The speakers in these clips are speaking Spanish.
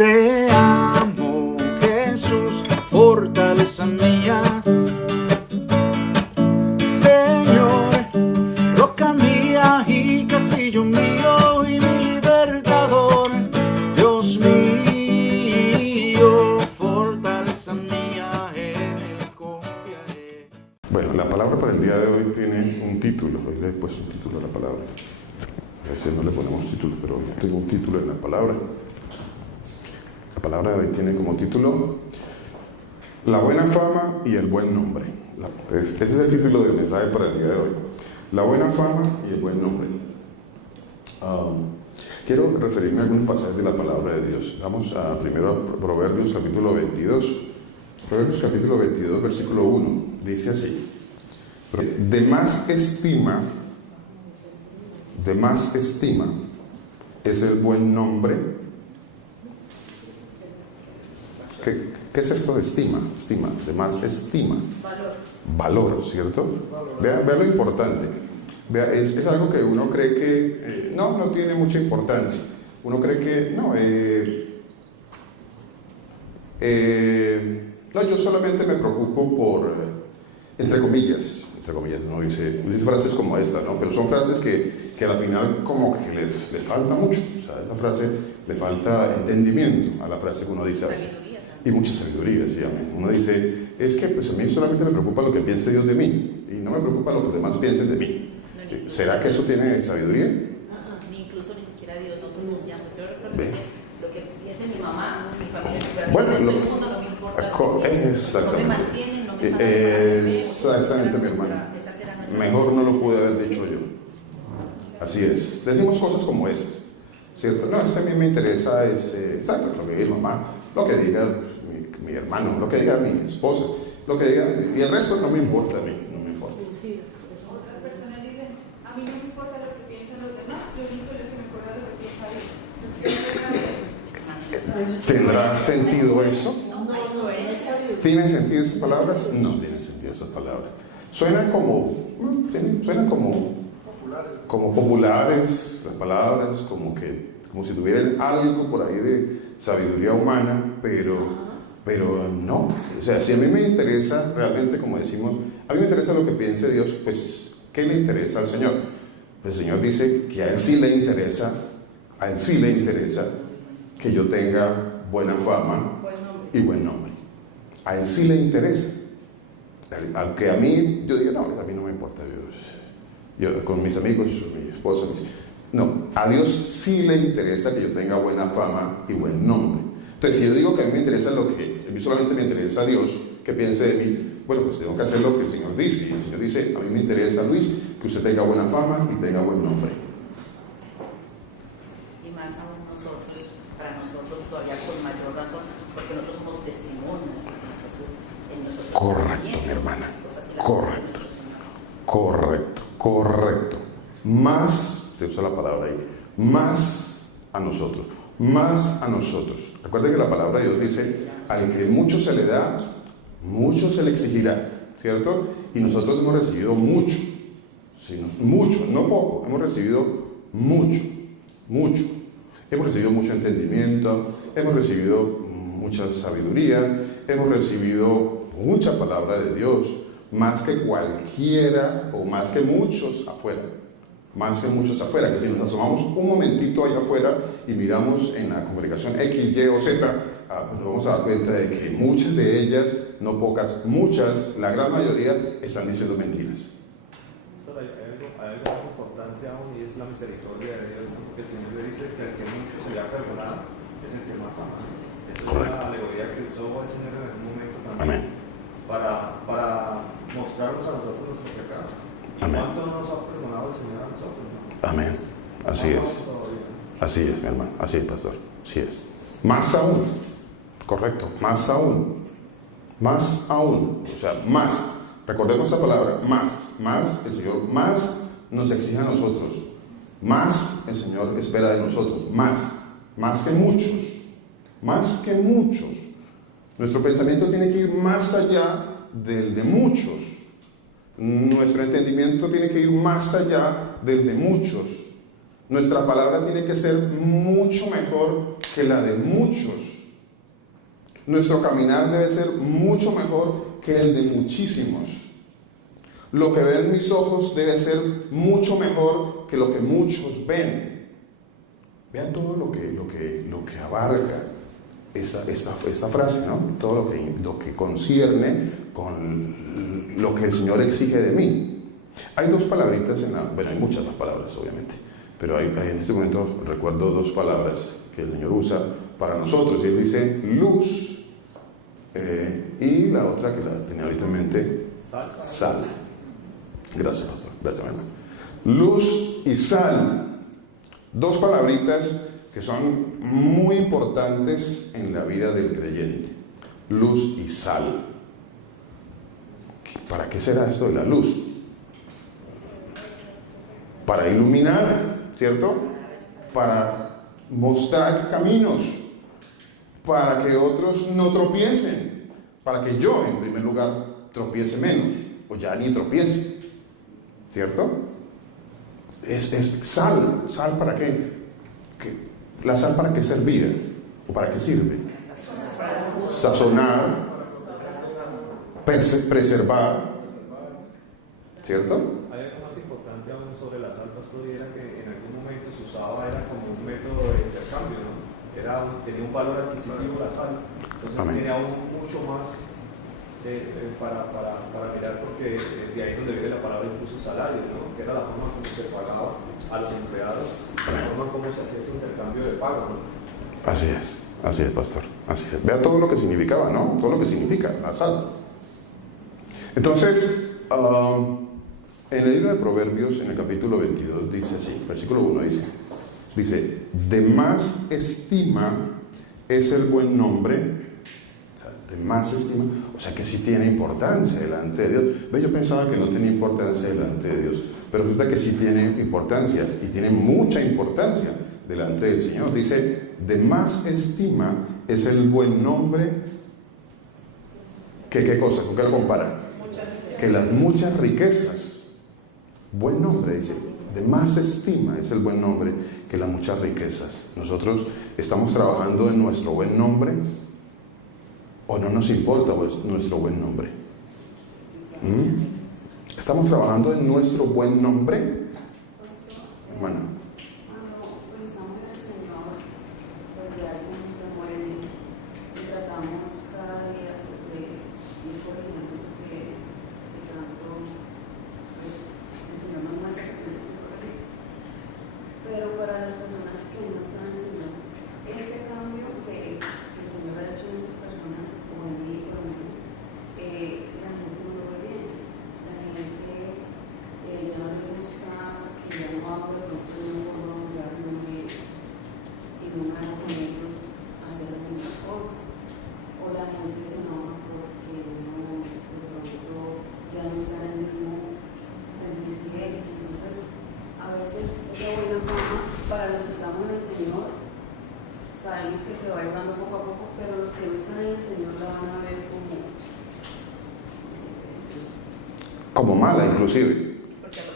Te amo, Jesús, fortaleza mía. Señor, roca mía y castillo mío y mi libertador. Dios mío, fortaleza mía, en Él confiaré. Bueno, la palabra para el día de hoy tiene un título. Hoy le he puesto un título a la palabra. A veces no le ponemos título, pero yo tengo un título en la palabra. La palabra de hoy tiene como título La buena fama y el buen nombre. Entonces, ese es el título del mensaje para el día de hoy. La buena fama y el buen nombre. Quiero referirme a algunos pasajes de la palabra de Dios. Vamos a primero a Proverbios capítulo 22. Proverbios capítulo 22, versículo 1. Dice así: de más estima es el buen nombre. ¿Qué es esto de estima? Estima, de más estima. Valor, ¿cierto? Vea lo importante. Vea, es algo que uno cree que no tiene mucha importancia. Uno cree que no, yo solamente me preocupo por, entre comillas, uno dice frases como esta, ¿no? Pero son frases que a la final como que les falta mucho. O sea, a esa frase le falta entendimiento a la frase que uno dice a veces. Y mucha sabiduría, sí, amén. Uno dice, es que pues a mí solamente me preocupa lo que piense Dios de mí y no me preocupa lo que los demás piensen de mí. No, ¿será que eso tiene sabiduría? Ni incluso ni siquiera Dios. Nosotros decíamos, yo recuerdo que lo que piense mi mamá, mi familia, pero bueno, el mundo no me importa. Exactamente. No me mantienen, no me mantienen. Exactamente, mi hermano. Mejor no lo pude haber dicho yo. Así es. Decimos cosas como esas, ¿cierto? No, es que a mí me interesa exacto, lo que diga mi mamá, lo que diga mi hermano, lo que diga mi esposa, lo que diga, y el resto no me importa a mí, no me importa. Otras personas dicen, a mí no me importa lo que piensan los demás, yo único lo que me importa lo que piensa Dios. ¿Tendrá sentido eso? ¿Tienen sentido esas palabras? No tienen sentido esas palabras. Suenan como populares las palabras, como si tuvieran algo por ahí de sabiduría humana, pero no. O sea, si a mí me interesa realmente, como decimos, a mí me interesa lo que piense Dios, pues, ¿qué le interesa al Señor? Pues el Señor dice que a Él sí le interesa que yo tenga buena fama y buen nombre. A Él sí le interesa. Aunque a mí, yo diga, no, a mí no me importa Dios. Yo con mis amigos, mi esposa, no, a Dios sí le interesa que yo tenga buena fama y buen nombre. Entonces, si yo digo que a mí me interesa a mí solamente me interesa a Dios, que piense de mí, bueno, pues tengo que hacer lo que el Señor dice. Y el Señor dice, a mí me interesa, Luis, que usted tenga buena fama y tenga buen nombre. Y más aún para nosotros todavía con mayor razón, porque nosotros somos testimonios de Jesús en nosotros. Correcto, mi hermana. Correcto. Más, usted usa la palabra ahí, más a nosotros. Recuerden que la palabra de Dios dice, al que mucho se le da, mucho se le exigirá, ¿cierto? Y nosotros hemos recibido mucho, no poco, hemos recibido mucho. Hemos recibido mucho entendimiento, hemos recibido mucha sabiduría, hemos recibido mucha palabra de Dios, más que cualquiera o más que muchos afuera. Que si nos asomamos un momentito allá afuera y miramos en la congregación X, Y o Z, nos vamos a dar cuenta de que muchas de ellas, no pocas, muchas, la gran mayoría, están diciendo mentiras. Hay algo más importante aún y es la misericordia de Dios, porque el Señor le dice que el que mucho se le ha perdonado es el que más ama. Esa es la alegoría que usó el Señor en algún momento también. Amén. Para mostrarnos a nosotros nuestro pecado. ¿Y cuánto no nos ha perdonado el Señor a nosotros? ¿No? Amén. Así es, mi hermano. Así es, pastor. Así es. Más aún. Correcto. Más aún. O sea, más. Recordemos la palabra. Más. El Señor más nos exige a nosotros. Más el Señor espera de nosotros. Más que muchos. Nuestro pensamiento tiene que ir más allá del de muchos. Nuestro entendimiento tiene que ir más allá del de muchos. Nuestra palabra tiene que ser mucho mejor que la de muchos. Nuestro caminar debe ser mucho mejor que el de muchísimos. Lo que ven mis ojos debe ser mucho mejor que lo que muchos ven. Vean todo lo que abarca esta frase, ¿no? Todo lo que concierne con lo que el Señor exige de mí. Hay dos palabritas bueno, hay muchas más palabras, obviamente, pero hay en este momento recuerdo dos palabras que el Señor usa para nosotros, y Él dice luz, y la otra que la tenía ahorita en mente, sal. Gracias, pastor. Gracias, hermano. Luz y sal. Dos palabritas que son muy importantes en la vida del creyente. Luz y sal. ¿Para qué será esto de la luz? Para iluminar, ¿cierto? Para mostrar caminos, para que otros no tropiecen, para que yo, en primer lugar, tropiece menos, o ya ni tropiece, ¿cierto? Es sal. ¿Sal para qué? ¿La sal para qué servía? ¿O para qué sirve? Sazonar, preservar, ¿cierto? Hay algo más importante aún sobre la sal, pastor, y era que en algún momento se usaba, era como un método de intercambio, ¿no? Tenía un valor adquisitivo la sal, entonces Amén. tiene aún mucho más para mirar, porque de ahí donde viene la palabra incluso salario, ¿no? Que era la forma como se pagaba a los empleados, la forma como se hacía ese intercambio de pago, ¿no? Así es, pastor, así es. Vea todo lo que significaba, ¿no? Todo lo que significa la sal. Entonces, en el libro de Proverbios, en el capítulo 22, dice así, versículo 1 dice, de más estima es el buen nombre, de más estima, o sea que sí tiene importancia delante de Dios. Ve, yo pensaba que no tenía importancia delante de Dios, pero resulta que sí tiene importancia, y tiene mucha importancia delante del Señor. Dice, de más estima es el buen nombre, que ¿qué cosa? ¿Con qué lo compara? Que las muchas riquezas. Buen nombre, dice, de más estima es el buen nombre que las muchas riquezas. Nosotros estamos trabajando en nuestro buen nombre, o no nos importa nuestro buen nombre. ¿Estamos trabajando en nuestro buen nombre? Bueno. Cuando estamos en el Señor, pues ya hay un temor en Él, y tratamos cada día de ir corrigiendo eso que tanto pues, el Señor nos muestra que tenemos que corregir. Pero para las personas que no están en el Señor, ese cambio que el Señor ha hecho en esas personas, o en mí por lo menos, la gente no lo ve bien. La gente ya no le gusta, que ya no va por el pronto de una forma donde hablo y no me hago con ellos hacer las mismas cosas. O la gente se enoja porque uno de pronto ya no está en el mismo sentir que ellos. Entonces, a veces esa buena fama para los que estamos en el Señor, sabemos que se va a ir dando poco a poco, pero los que no están en el Señor la van a ver como mala, inclusive.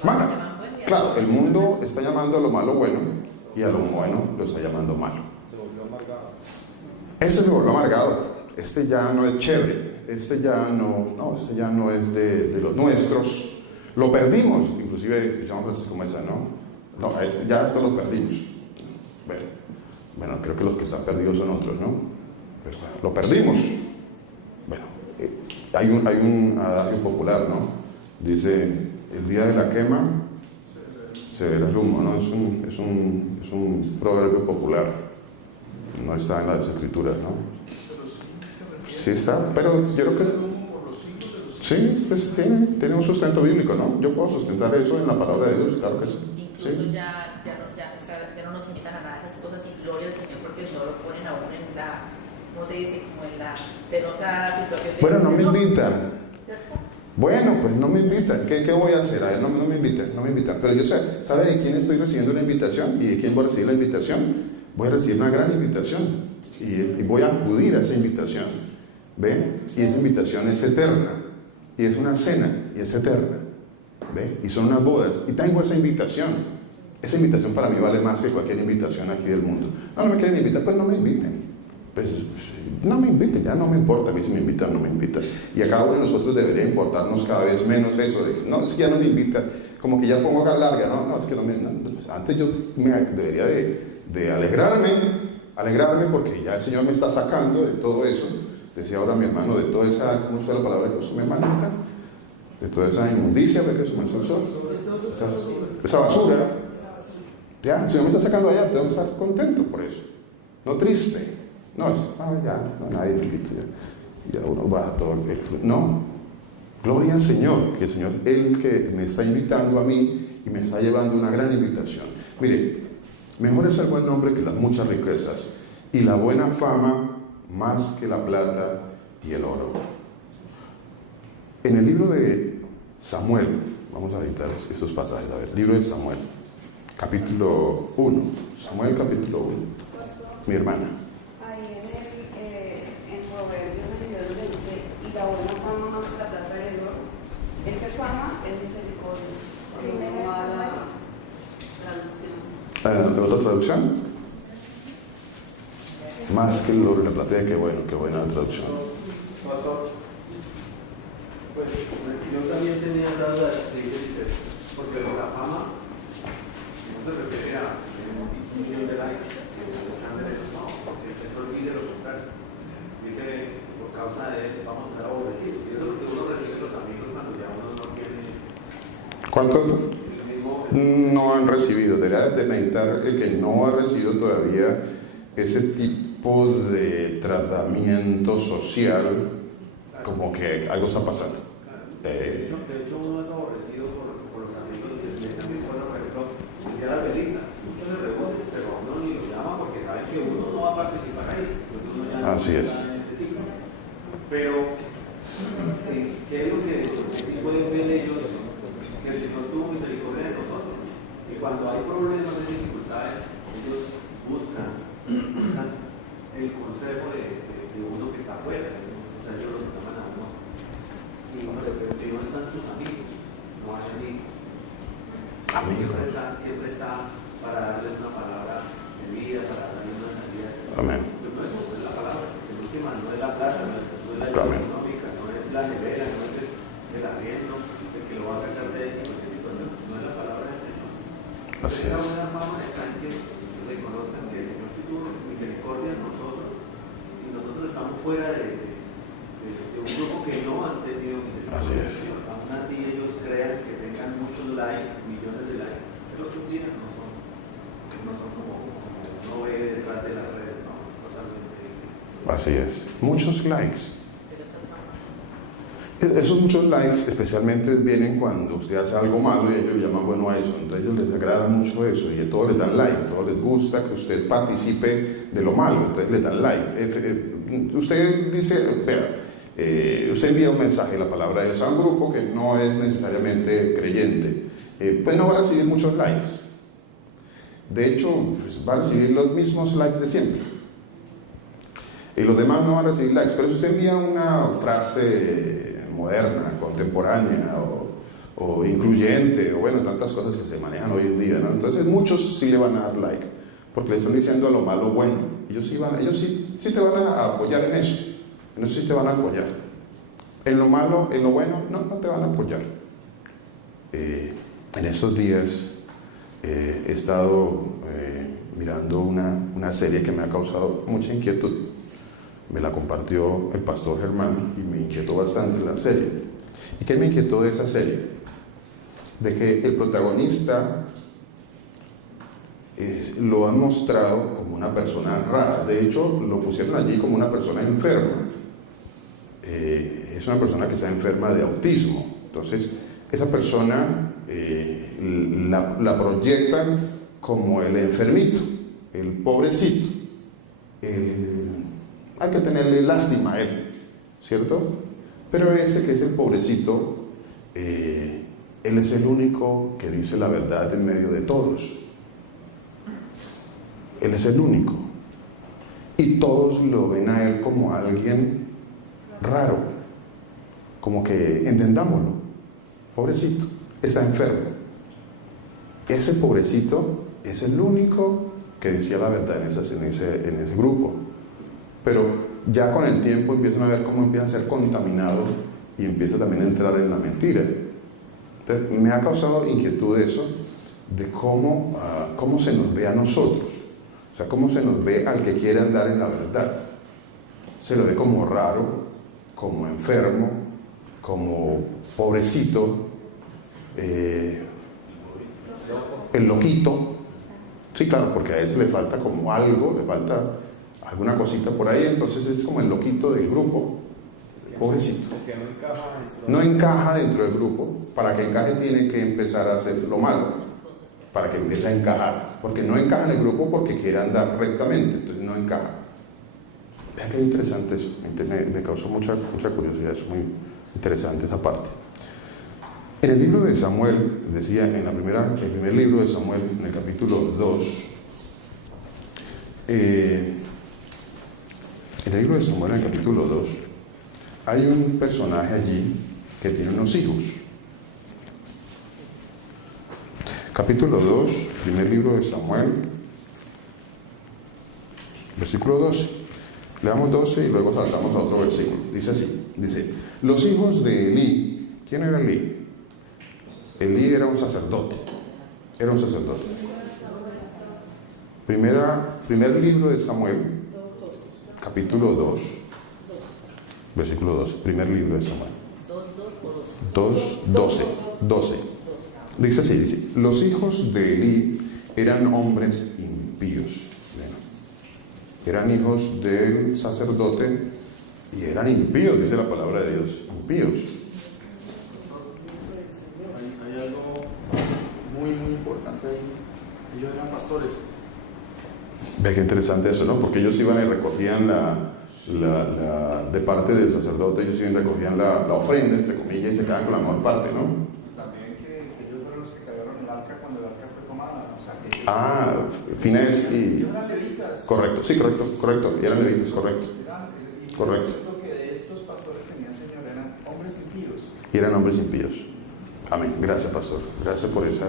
Mala. Claro, el mundo está llamando a lo malo bueno, y a lo bueno lo está llamando malo. Se volvió amargado. Este se volvió amargado. Este ya no es chévere. Este ya no es de los nuestros. Lo perdimos. Inclusive escuchamos frases como esa, ¿no? No, esto lo perdimos. Bueno, creo que los que están perdidos son otros, ¿no? Pero lo perdimos. Bueno, hay un adagio popular, ¿no? Dice, el día de la quema se verá el humo, ¿no? Es un proverbio popular. No está en las escrituras, ¿no? Sí está, pero yo creo que sí, pues tiene un sustento bíblico, ¿no? Yo puedo sustentar eso en la palabra de Dios, claro que sí. Incluso Sí. ya no nos invitan a nada de esas cosas, y gloria al Señor, porque no lo ponen aún en la, ¿cómo se dice? Como en la penosa situación de... Bueno, no me invitan. Ya está. Bueno, pues no me invitan. ¿Qué voy a hacer? A ver, no me invitan. Pero yo sé, ¿sabe de quién estoy recibiendo una invitación? ¿Y de quién voy a recibir la invitación? Voy a recibir una gran invitación. Y voy a acudir a esa invitación. ¿Ve? Y esa invitación es eterna. Y es una cena, y es eterna. ¿Ve? Y son unas bodas. Y tengo esa invitación. Esa invitación para mí vale más que cualquier invitación aquí del mundo. No me quieren invitar, pues no me inviten. Pues no me inviten, ya no me importa a mí si me invitan o no me invitan. Y a cada uno de nosotros debería importarnos cada vez menos eso de, no, es que ya no me invita, como que ya pongo acá larga, no, es que no me... pues antes yo me debería de alegrarme porque ya el Señor me está sacando de todo eso. Decía ahora mi hermano, de toda esa, ¿cómo usa la palabra que usó mi hermanita? De toda esa inmundicia, ¿ve que eso me usó? Esa basura. Ya, el Señor me está sacando allá, tengo que estar contento por eso. No triste. No, ya, no, nadie me invita, ya uno baja todo el... No, gloria al Señor, que el Señor es el que me está invitando a mí y me está llevando una gran invitación. Mire, mejor es el buen nombre que las muchas riquezas y la buena fama más que la plata y el oro. En el libro de Samuel, vamos a editar estos pasajes, a ver, libro de Samuel, capítulo 1, Samuel capítulo 1, mi hermana. Ahí en Proverbios donde dice, y la buena fama más que la plata y el oro. Esa fama es misericordia. Una mala traducción. ¿Otra traducción? Más que el oro y la plata, qué buena traducción. Pastor, pues yo también tenía esa duda de dice, porque la fama no se refiere a un millón de likes, no, porque se te olvide lo contrario. Dice, por causa de esto vamos a estar aborrecidos. Y eso es lo que uno recibe de los amigos cuando ya uno no quiere. ¿Cuántos no han recibido? Debería de meditar el que no ha recibido todavía ese tipo de tratamiento social, como que algo está pasando. De hecho, uno es aborrecido por los amigos que se meten en por ejemplo, el día de la velita. Muchos se rebotan, pero a uno ni lo llaman porque saben que uno no va a participar ahí. Uno ya no Así es. está en ese ciclo. Pero, ¿qué es lo que sí pueden ver ellos? Que el Señor tuvo misericordia de nosotros. Y cuando hay problemas y dificultades, ellos buscan el consejo de uno que está afuera. O sea, ellos lo toman a uno. Y uno le pregunta, ¿dónde están sus amigos? No hay amigos. Siempre está para darles una palabra de vida, para darles una salida. Amén. Pero no es la palabra, el último no es la plata, no es la ayuda económica, no es la nevera, no es el arriendo, el que lo va a cachar de él, no es la palabra del Señor. Así es. La buena fama está en que reconozcan que el Señor sí tuvo misericordia en nosotros y nosotros estamos fuera de un grupo que no han tenido misericordia. Así es. Aún así ellos crean que tengan muchos likes, millones de likes, pero otros días no son como uno ve detrás de las redes, no, totalmente. Así es. Muchos likes. Esos muchos likes especialmente vienen cuando usted hace algo malo y ellos llaman bueno a eso. Entonces a ellos les agrada mucho eso y a todos les dan like, a todos les gusta que usted participe de lo malo, entonces les dan like. Usted dice, espera, usted envía un mensaje, la palabra de Dios, a un grupo que no es necesariamente creyente, pues no va a recibir muchos likes. De hecho, pues va a recibir los mismos likes de siempre. Y los demás no van a recibir likes, pero si usted envía una frase moderna, contemporánea o incluyente, o bueno, tantas cosas que se manejan hoy en día, ¿no? Entonces muchos sí le van a dar like, porque le están diciendo a lo malo bueno. Ellos sí te van a apoyar en eso sí te van a apoyar. En lo malo, en lo bueno, no te van a apoyar. En estos días he estado mirando una serie que me ha causado mucha inquietud. Me la compartió el pastor Germán y me inquietó bastante la serie. ¿Y qué me inquietó de esa serie? De que el protagonista lo han mostrado como una persona rara. De hecho, lo pusieron allí como una persona enferma. Es una persona que está enferma de autismo. Entonces, esa persona la proyectan como el enfermito, el pobrecito. Hay que tenerle lástima a él, ¿cierto? Pero ese que es el pobrecito, él es el único que dice la verdad en medio de todos. Él es el único. Y todos lo ven a él como alguien raro. Como que entendámoslo. Pobrecito, está enfermo. ese pobrecito es el único que decía la verdad en ese grupo. Pero ya con el tiempo empiezan a ver cómo empieza a ser contaminado y empieza también a entrar en la mentira. Entonces, me ha causado inquietud eso de cómo se nos ve a nosotros. O sea, cómo se nos ve al que quiere andar en la verdad. Se lo ve como raro, como enfermo, como pobrecito, el loquito. Sí, claro, porque a ese le falta como algo, le falta alguna cosita por ahí, entonces es como el loquito del grupo, pobrecito. Porque No encaja dentro del grupo. Para que encaje tiene que empezar a hacer lo malo, para que empiece a encajar, porque no encaja en el grupo porque quiere andar rectamente, entonces no encaja. Vean qué interesante eso, me causó mucha curiosidad, es muy interesante esa parte. En el libro de Samuel, decía en el primer libro de Samuel, en el capítulo 2, en el libro de Samuel, en el capítulo 2, hay un personaje allí que tiene unos hijos. Capítulo 2, primer libro de Samuel, versículo 12. Leamos 12 y luego saltamos a otro versículo. Dice así, dice, los hijos de Elí. ¿Quién era Elí? Elí era un sacerdote. Primer libro de Samuel, capítulo 2, versículo 12. Primer libro de Samuel. 2:12. Dice así, dice, los hijos de Elí eran hombres impíos. Bueno, eran hijos del sacerdote y eran impíos, dice la palabra de Dios, impíos. Hay algo muy importante ahí. Ellos eran pastores. Ve qué interesante eso, ¿no? Porque ellos iban y recogían de parte del sacerdote, ellos iban y recogían la ofrenda, entre comillas, y se quedaban con la mejor parte, ¿no? También que ellos fueron los que cargaron el arca cuando el arca fue tomada. O sea, que Finés y... ellos eran levitas. Correcto, sí, correcto. Y eran levitas, correcto. Correcto. Lo que de estos pastores tenían, Señor, eran hombres impíos. Y eran hombres impíos. Amén. Gracias, pastor. Gracias por ese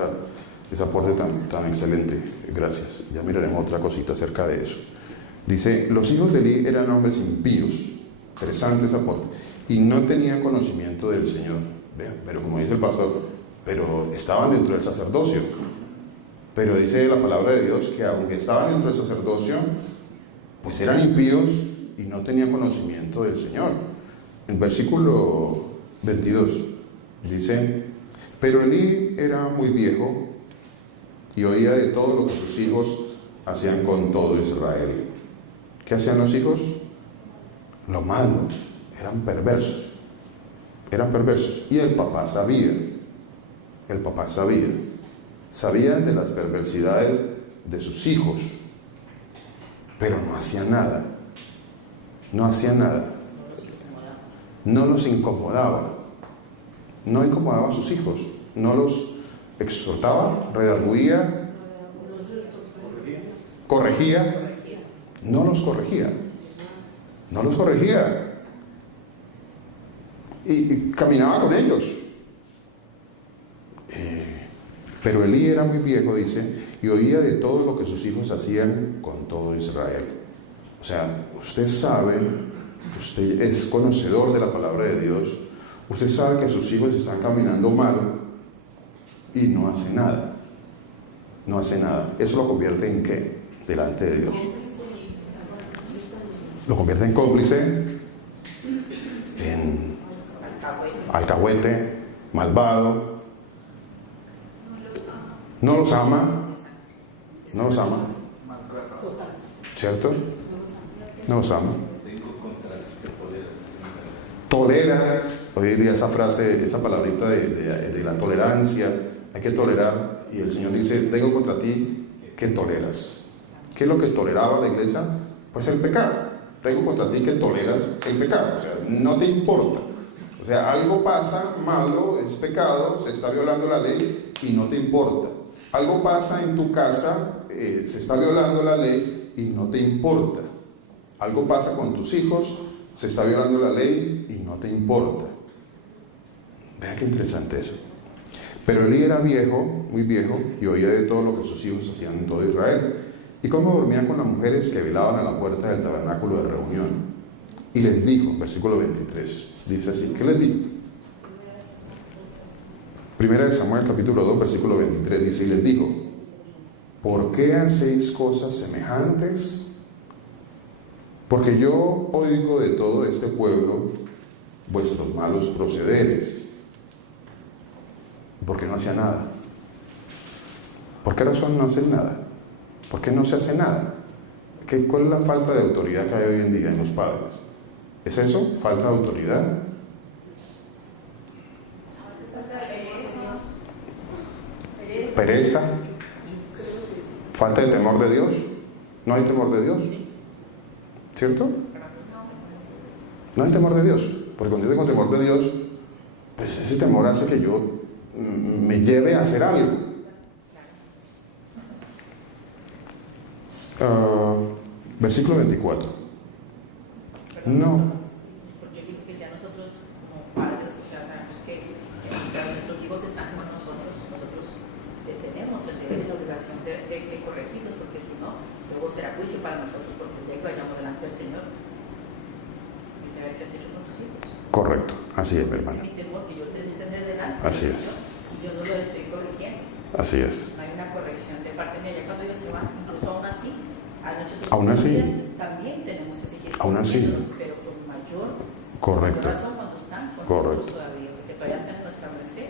aporte tan excelente. Gracias. Ya miraremos otra cosita acerca de eso. Dice, los hijos de Elí eran hombres impíos. Interesante ese aporte. Y no tenían conocimiento del Señor. Vean, pero como dice el pastor, pero estaban dentro del sacerdocio. Pero dice la palabra de Dios que aunque estaban dentro del sacerdocio, pues eran impíos y no tenían conocimiento del Señor. En versículo 22 dice, pero Elí era muy viejo y oía de todo lo que sus hijos hacían con todo Israel. ¿Qué hacían los hijos? Lo malo, eran perversos. Y el papá sabía. Sabía de las perversidades de sus hijos, pero no hacía nada. No los incomodaba. No incomodaba a sus hijos. No los exhortaba, redarguía, corregía. No los corregía. Y caminaba con ellos. Pero Elí era muy viejo, dice, y oía de todo lo que sus hijos hacían con todo Israel. O sea, usted sabe, usted es conocedor de la palabra de Dios, usted sabe que sus hijos están caminando mal y no hace nada. ¿Eso lo convierte en qué? Delante de Dios. Lo convierte en cómplice, en alcahuete, malvado. No los ama, ¿cierto? No los ama. Tolera, hoy día esa frase, esa palabrita de la tolerancia, hay que tolerar, y el Señor dice, tengo contra ti que toleras. ¿Qué es lo que toleraba la iglesia? Pues el pecado. Tengo contra ti que toleras el pecado, o sea, no te importa. O sea, algo pasa malo, es pecado, se está violando la ley y no te importa. Algo pasa en tu casa, se está violando la ley y no te importa. Algo pasa con tus hijos, se está violando la ley y no te importa. Vea qué interesante eso. Pero Elí era viejo, muy viejo, y oía de todo lo que sus hijos hacían en todo Israel, y cómo dormía con las mujeres que velaban a la puerta del tabernáculo de reunión. Y les dijo, versículo 23, dice así, ¿qué les dijo? Primera de Samuel capítulo 2, versículo 23, dice, y les dijo, ¿por qué hacéis cosas semejantes? Porque yo oigo de todo este pueblo vuestros malos procederes. ¿Por qué no hacía nada? ¿Por qué razón no hacen nada? ¿Por qué no se hace nada? ¿Cuál es la falta de autoridad que hay hoy en día en los padres? ¿Es eso? ¿Falta de autoridad? ¿Pereza? ¿Falta de temor de Dios? ¿No hay temor de Dios? ¿Cierto? No hay temor de Dios. Porque cuando yo tengo temor de Dios, pues ese temor hace que yo me lleve a hacer algo. Versículo 24. No. Porque digo que ya nosotros como padres, o sea, sabemos que mientras nuestros hijos están con nosotros tenemos el deber y la obligación de corregirlos, porque si no, luego será juicio para nosotros, porque el día que vayamos delante del Señor y saber qué has hecho con tus hijos. Correcto, así es, mi hermana. Es mi temor, que yo te esté delante Así del es. Señor y yo no lo estoy corrigiendo. Así es. No hay una corrección de parte mía. Ya cuando ellos se van, incluso aún así, Aún así. también tenemos que seguir Aún así. corrigiéndolos, pero con mayor Correcto. razón cuando están con Correcto. nosotros todavía, porque todavía está en nuestra merced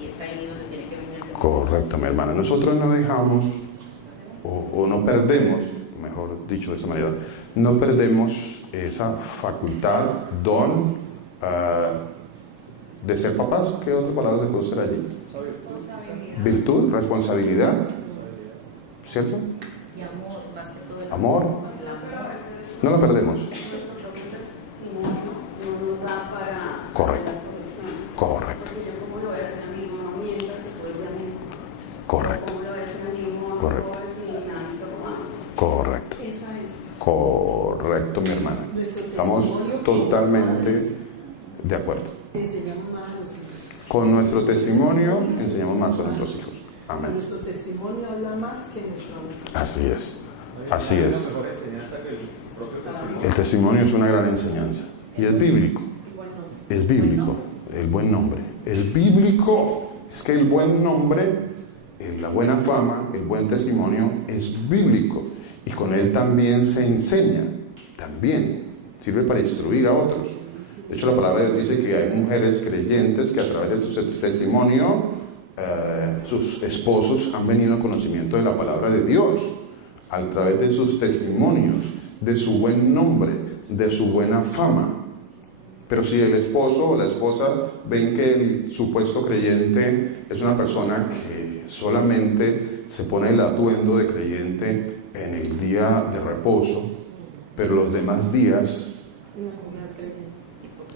y es ahí donde tiene que venir el temor. Correcto, mi hermana. Nosotros no dejamos, o no perdemos, mejor dicho de esa manera, no perdemos esa facultad, don, de ser papás. ¿Qué otra palabra le puedo usar allí? Virtud, responsabilidad, ¿cierto? Y amor, más que todo el Amor. el amor. No lo perdemos. Nuestro propio testimonio no nos da para Correcto. hacer las correcciones. Correcto. Porque yo como lo voy a hacer a mi hijo, no mientas y todo el día miento. Correcto. Como lo voy a hacer a mi hijo, no Correcto. robes y nada me está robando. Correcto. Esa es. Correcto, mi hermana. Estamos totalmente de acuerdo. Enseñamos más a los hijos. Con nuestro testimonio enseñamos más a nuestros hijos. Amén. Nuestro testimonio habla más que nuestro amor. Así es. Así es. Es una mejor enseñanza que el propio testimonio. El testimonio es una gran enseñanza. Y es bíblico. Es bíblico. El buen nombre. Es bíblico. Es que el buen nombre, la buena fama, el buen testimonio es bíblico. Y con él también se enseña. También sirve para instruir a otros. De hecho, la palabra de Dios dice que hay mujeres creyentes que a través de su testimonio, sus esposos han venido a conocimiento de la palabra de Dios. A través de sus testimonios, de su buen nombre, de su buena fama. Pero si el esposo o la esposa ven que el supuesto creyente es una persona que solamente se pone el atuendo de creyente en el día de reposo, pero los demás días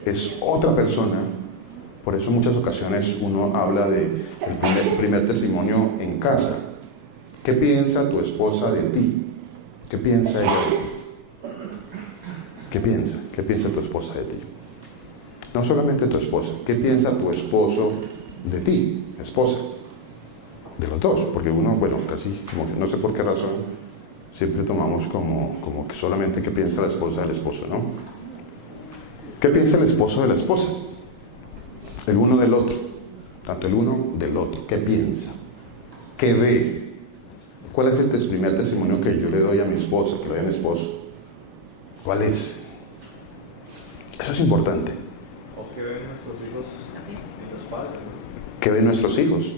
es otra persona. Por eso en muchas ocasiones uno habla de el primer testimonio en casa. ¿Qué piensa tu esposa de ti? ¿Qué piensa ella de ti? ¿Qué piensa? ¿Qué piensa tu esposa de ti? No solamente tu esposa. ¿Qué piensa tu esposo de ti, esposa? De los dos. Porque uno, bueno, casi, como que no sé por qué razón, siempre tomamos como que solamente qué piensa la esposa del esposo, ¿no? ¿Qué piensa el esposo de la esposa? El uno del otro. Tanto el uno del otro. ¿Qué piensa? ¿Qué ve? ¿Cuál es el primer testimonio que yo le doy a mi esposa, que le doy a mi esposo? ¿Cuál es? Eso es importante. O que ven nuestros hijos en los padres, ¿no? ¿Qué ven nuestros hijos?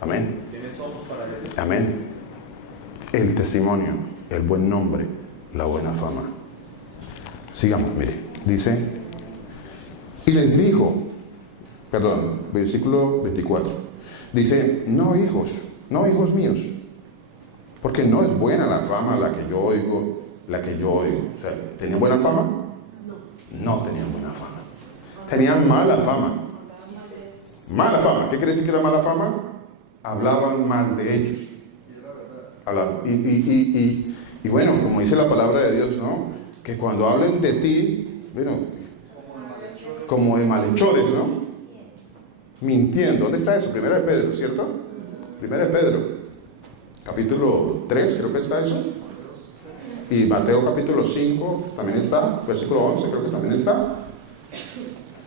Amén. ¿Quiénes somos para ellos? Amén. El testimonio, el buen nombre, la buena fama. Sigamos, mire. Dice, y les dijo, perdón, versículo 24. Dice, no hijos míos, porque no es buena la fama la que yo oigo. O sea, ¿tenían buena fama? No tenían buena fama. Tenían mala fama. Mala fama. ¿Qué quiere decir que era mala fama? Hablaban mal de ellos. Y bueno, como dice la palabra de Dios, ¿no? Que cuando hablen de ti, bueno, como de malhechores, ¿no? mintiendo. ¿Dónde está eso? Primera de Pedro, ¿cierto? Primera de Pedro, capítulo 3, creo que está eso. Y Mateo capítulo 5 también está, versículo 11 creo que también está.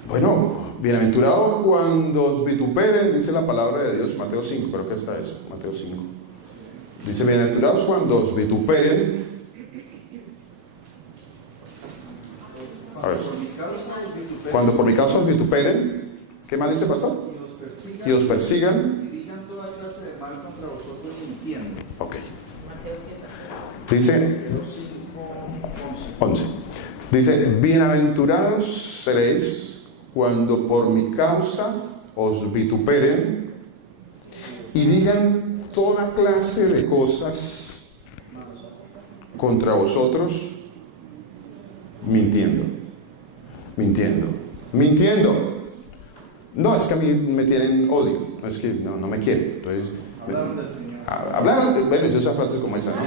Bueno, bienaventurados cuando os vituperen, dice la palabra de Dios, Mateo 5, creo que está eso, Mateo 5. Dice, bienaventurados cuando os vituperen. A ver, cuando por mi causa os vituperen, ¿qué más dice, pastor? Y os persigan. Y digan toda clase de mal contra vosotros mintiendo. Ok. Mateo, ¿qué pasa? Dice 11. Dice, bienaventurados seréis cuando por mi causa os vituperen y digan toda clase de cosas contra vosotros, mintiendo. No, es que a mí me tienen odio, no es que no me quieren. Entonces, Hablaron del Señor. hablaron, bueno, esa frase como esa, ¿no?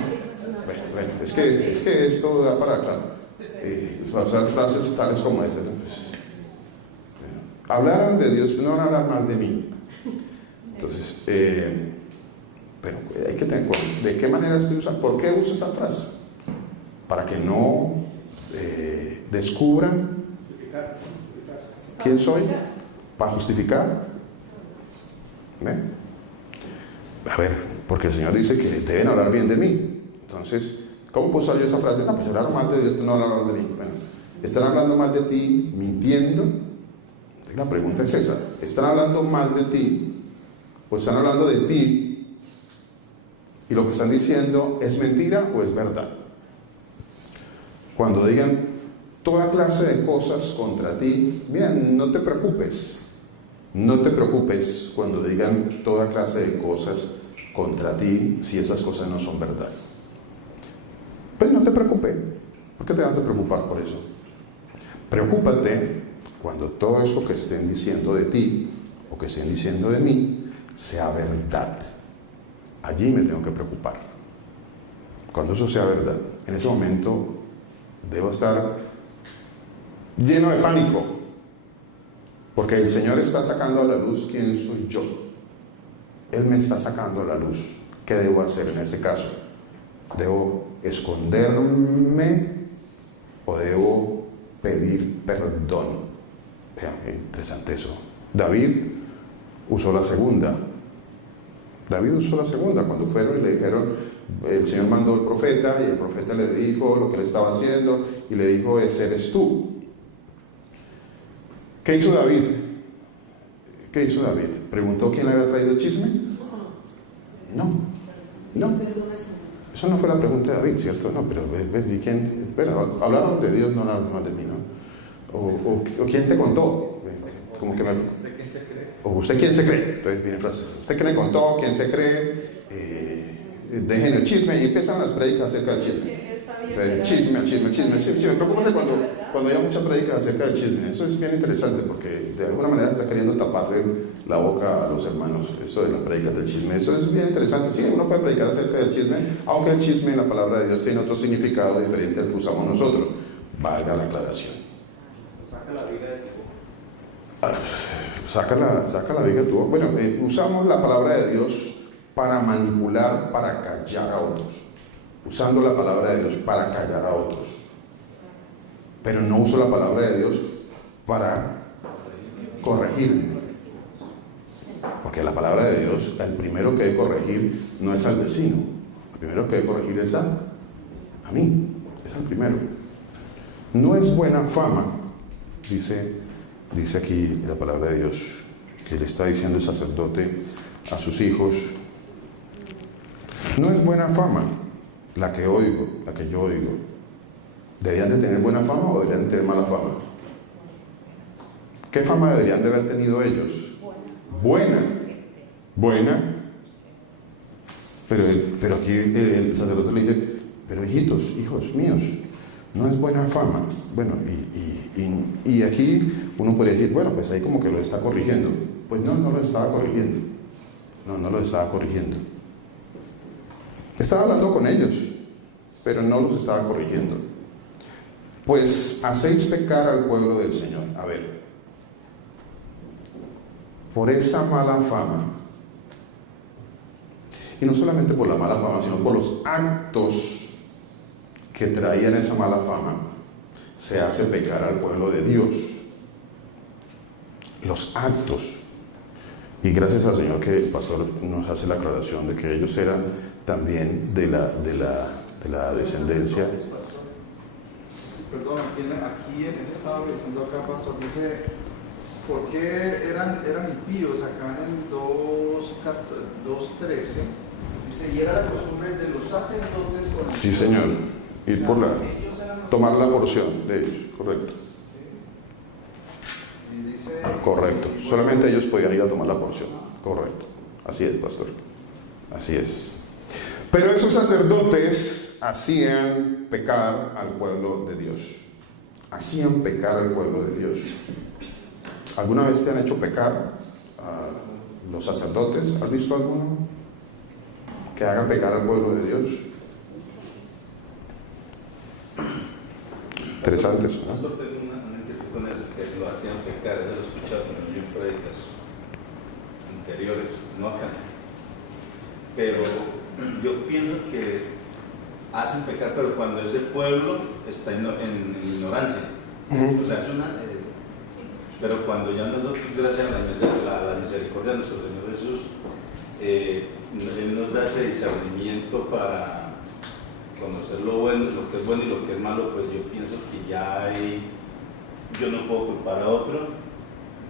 Bueno, es que esto da para, claro, usar frases tales como esta, ¿no? Pues, hablaron de Dios, no van a hablar mal de mí. Entonces, pero hay que tener cuidado. ¿De qué manera estoy usando? ¿Por qué uso esa frase? Para que no descubran quién soy, para justificar. ¿Ve? A ver, porque el Señor dice que deben hablar bien de mí. Entonces, ¿cómo puedo usar yo esa frase? No, pues hablaron mal de Dios, no hablaron de mí. Bueno, ¿están hablando mal de ti mintiendo? La pregunta es esa. ¿Están hablando mal de ti? ¿O están hablando de ti? Y lo que están diciendo es mentira o es verdad. Cuando digan toda clase de cosas contra ti, mira, no te preocupes. No te preocupes cuando digan toda clase de cosas contra ti si esas cosas no son verdad. Pues no te preocupes. ¿Por qué te vas a preocupar por eso? Preocúpate cuando todo eso que estén diciendo de ti o que estén diciendo de mí sea verdad. Allí me tengo que preocupar. Cuando eso sea verdad, en ese momento debo estar lleno de pánico, porque el Señor está sacando a la luz quién soy yo. Él me está sacando a la luz. ¿Qué debo hacer en ese caso? ¿Debo esconderme o debo pedir perdón? Vean, qué interesante eso. David usó la segunda. Cuando fueron y le dijeron, el Señor mandó al profeta y el profeta le dijo lo que le estaba haciendo y le dijo, ese eres tú. ¿Qué hizo David? ¿Preguntó quién le había traído el chisme? No. Eso no fue la pregunta de David, ¿cierto? No, pero ¿y quién? Bueno, hablaron de Dios, no hablaron mal de mí, ¿no? O ¿quién te contó? Como que me... ¿Usted quién se cree? ¿O usted quién se cree? Entonces viene frase. ¿Usted quién le contó? ¿Quién se cree? Dejen el chisme y empiezan las predicas acerca del chisme. Entonces, chisme. Preocúpese cuando haya muchas predicas acerca del chisme. Eso es bien interesante porque de alguna manera se está queriendo taparle la boca a los hermanos. Eso de las predicas del chisme. Eso es bien interesante. Sí, uno puede predicar acerca del chisme, aunque el chisme en la palabra de Dios tiene otro significado diferente al que usamos nosotros. Valga la aclaración. Saca la viga de tu Saca la viga de tu boca. Bueno, usamos la palabra de Dios para manipular, para callar a otros. Usando la palabra de Dios para callar a otros. Pero no uso la palabra de Dios para corregirme. Porque la palabra de Dios, el primero que debe corregir no es al vecino. El primero que debe corregir es a mí. Es el primero. No es buena fama, dice aquí la palabra de Dios, que le está diciendo el sacerdote a sus hijos. No es buena fama la que yo oigo. ¿Deberían de tener buena fama o deberían de tener mala fama? ¿Qué fama deberían de haber tenido ellos? Buena. Pero aquí el sacerdote le dice, pero hijos míos, no es buena fama. Bueno, y aquí uno puede decir, bueno, pues ahí como que lo está corrigiendo. Pues no lo estaba corrigiendo. No lo estaba corrigiendo. Estaba hablando con ellos, pero no los estaba corrigiendo. Pues hacéis pecar al pueblo del Señor. A ver, por esa mala fama, y no solamente por la mala fama, sino por los actos que traían esa mala fama, se hace pecar al pueblo de Dios. Los actos. Y gracias al Señor que el pastor nos hace la aclaración de que ellos eran también de la descendencia. Perdón, aquí estaba revisando acá, pastor, dice, ¿por qué eran impíos? Acá en el 2.13, dice, y era la costumbre de los sacerdotes con... Sí, Señor, ir por tomar la porción de ellos, correcto. Y dice, Correcto, solamente ellos podían ir a tomar la porción, correcto. Así es, pastor, así es. Pero esos sacerdotes hacían pecar al pueblo de Dios. Hacían pecar al pueblo de Dios. ¿Alguna vez te han hecho pecar a los sacerdotes? ¿Has visto alguno que hagan pecar al pueblo de Dios? Interesante eso, ¿no? Yo tengo una inquietud con eso, que lo hacían pecar, eso lo he escuchado en prédicas anteriores, no acá. Pero yo pienso que hacen pecar, pero cuando ese pueblo está en ignorancia. O sea, es una... pero cuando ya nosotros, gracias a la misericordia de nuestro Señor Jesús, Él nos da ese discernimiento para conocer lo bueno, lo que es bueno y lo que es malo, pues yo pienso que ya yo no puedo culpar a otro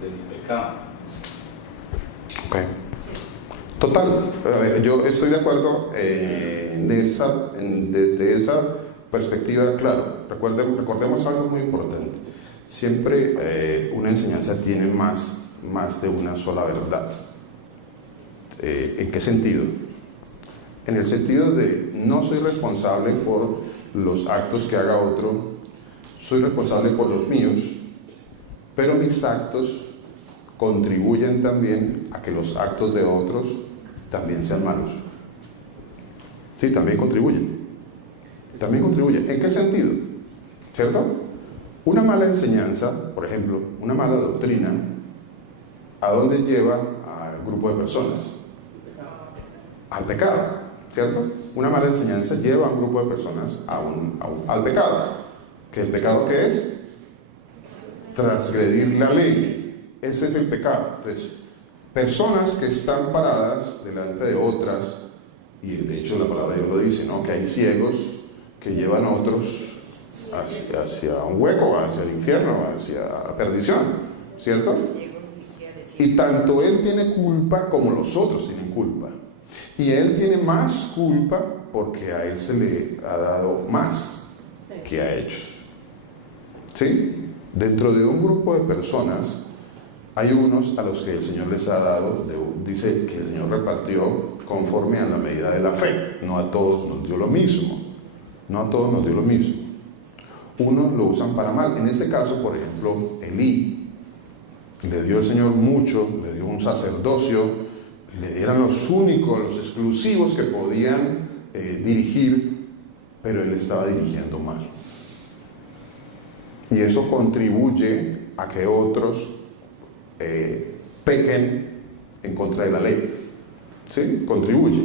de mi pecado. Ok. Total, a ver, yo estoy de acuerdo desde esa perspectiva, claro. Recordemos algo muy importante. Siempre una enseñanza tiene más de una sola verdad. ¿En qué sentido? En el sentido de no soy responsable por los actos que haga otro, soy responsable por los míos, pero mis actos contribuyen también a que los actos de otros también sean malos. Sí, también contribuyen. También contribuyen. ¿En qué sentido? ¿Cierto? Una mala enseñanza, por ejemplo, una mala doctrina, ¿a dónde lleva al grupo de personas? Al pecado, ¿cierto? Una mala enseñanza lleva a un grupo de personas al pecado. ¿Que el pecado qué es? Transgredir la ley. Ese es el pecado. Entonces, personas que están paradas delante de otras, y de hecho la palabra de Dios lo dice, ¿no? Que hay ciegos que llevan a otros hacia un hueco, hacia el infierno, hacia la perdición, ¿cierto? Y tanto él tiene culpa como los otros tienen culpa. Y él tiene más culpa porque a él se le ha dado más que a ellos. ¿Sí? Dentro de un grupo de personas hay unos a los que el Señor les ha dado, dice que el Señor repartió conforme a la medida de la fe. No a todos nos dio lo mismo. No a todos nos dio lo mismo. Unos lo usan para mal. En este caso, por ejemplo, Elí le dio el Señor mucho, le dio un sacerdocio, eran los únicos, los exclusivos que podían dirigir, pero él estaba dirigiendo mal. Y eso contribuye a que otros pequen en contra de la ley. ¿Sí? Contribuye.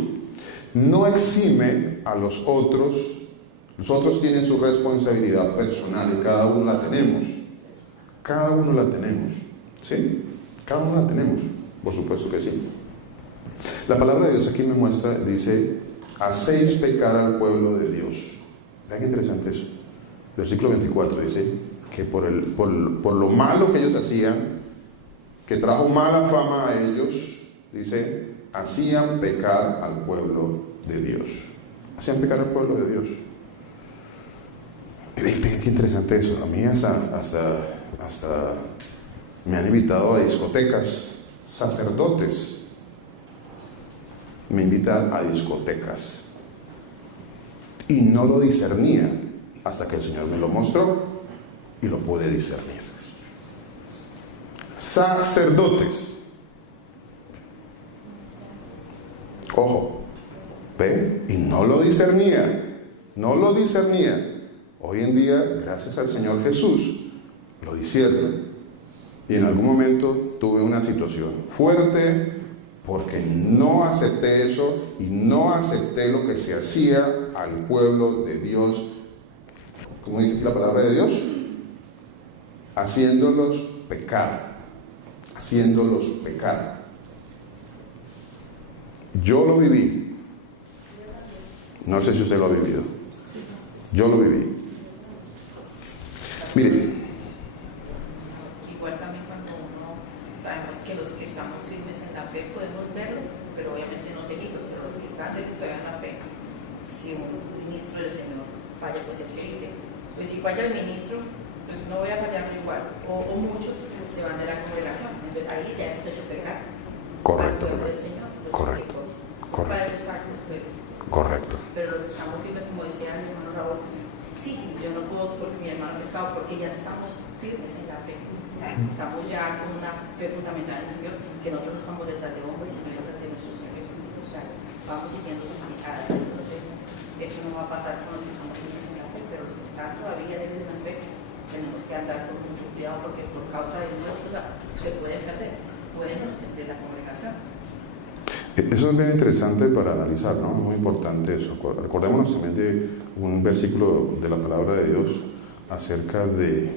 No exime a los otros. Los otros tienen su responsabilidad personal y cada uno la tenemos. Cada uno la tenemos. ¿Sí? Cada uno la tenemos. Por supuesto que sí. La palabra de Dios aquí me muestra, dice, hacéis pecar al pueblo de Dios. Vean qué interesante eso. Versículo 24 dice que por lo malo que ellos hacían, que trajo mala fama a ellos, dice, hacían pecar al pueblo de Dios. Hacían pecar al pueblo de Dios. Qué interesante eso. A mí hasta me han invitado a discotecas, sacerdotes me invitan a discotecas y no lo discernía hasta que el Señor me lo mostró y lo pude discernir. Sacerdotes, ojo, ve, y no lo discernía. Hoy en día, gracias al Señor Jesús, lo discierne. Y en algún momento tuve una situación fuerte porque no acepté eso y no acepté lo que se hacía al pueblo de Dios. ¿Cómo dice la palabra de Dios? Haciéndolos pecar. Haciéndolos pecar. Yo lo viví. No sé si usted lo ha vivido. Yo lo viví. Mire. Igual también cuando uno sabemos que los que estamos firmes en la fe podemos verlo, pero obviamente no seguirlos, pero los que están todavía en la fe, si un ministro del Señor falla, pues el que dice, pues si falla el ministro, pues no voy a fallar igual, o muchos se van de la congregación, entonces ahí ya hemos hecho pecar. Correcto. Al pueblo del Señor, pues, Correcto. para esos actos, pues. Correcto. Pero los que estamos firmes, como decía mi hermano Raúl, sí, yo no puedo porque mi hermano ha pecado, porque ya estamos firmes en la fe. Estamos ya con una fe fundamental en el Señor, que nosotros no estamos detrás de hombres, sino detrás de nuestro Señor Jesucristo. O sea, vamos siguiendo sus pisadas. Entonces, eso no va a pasar con los que estamos firmes en la fe, pero los que están todavía débiles en la fe, tenemos que andar con mucho cuidado, porque por causa de nuestro se pueden perder, pueden de la congregación. Eso es bien interesante para analizar, ¿no? Muy importante eso. Recordémonos también de un versículo de la palabra de Dios acerca de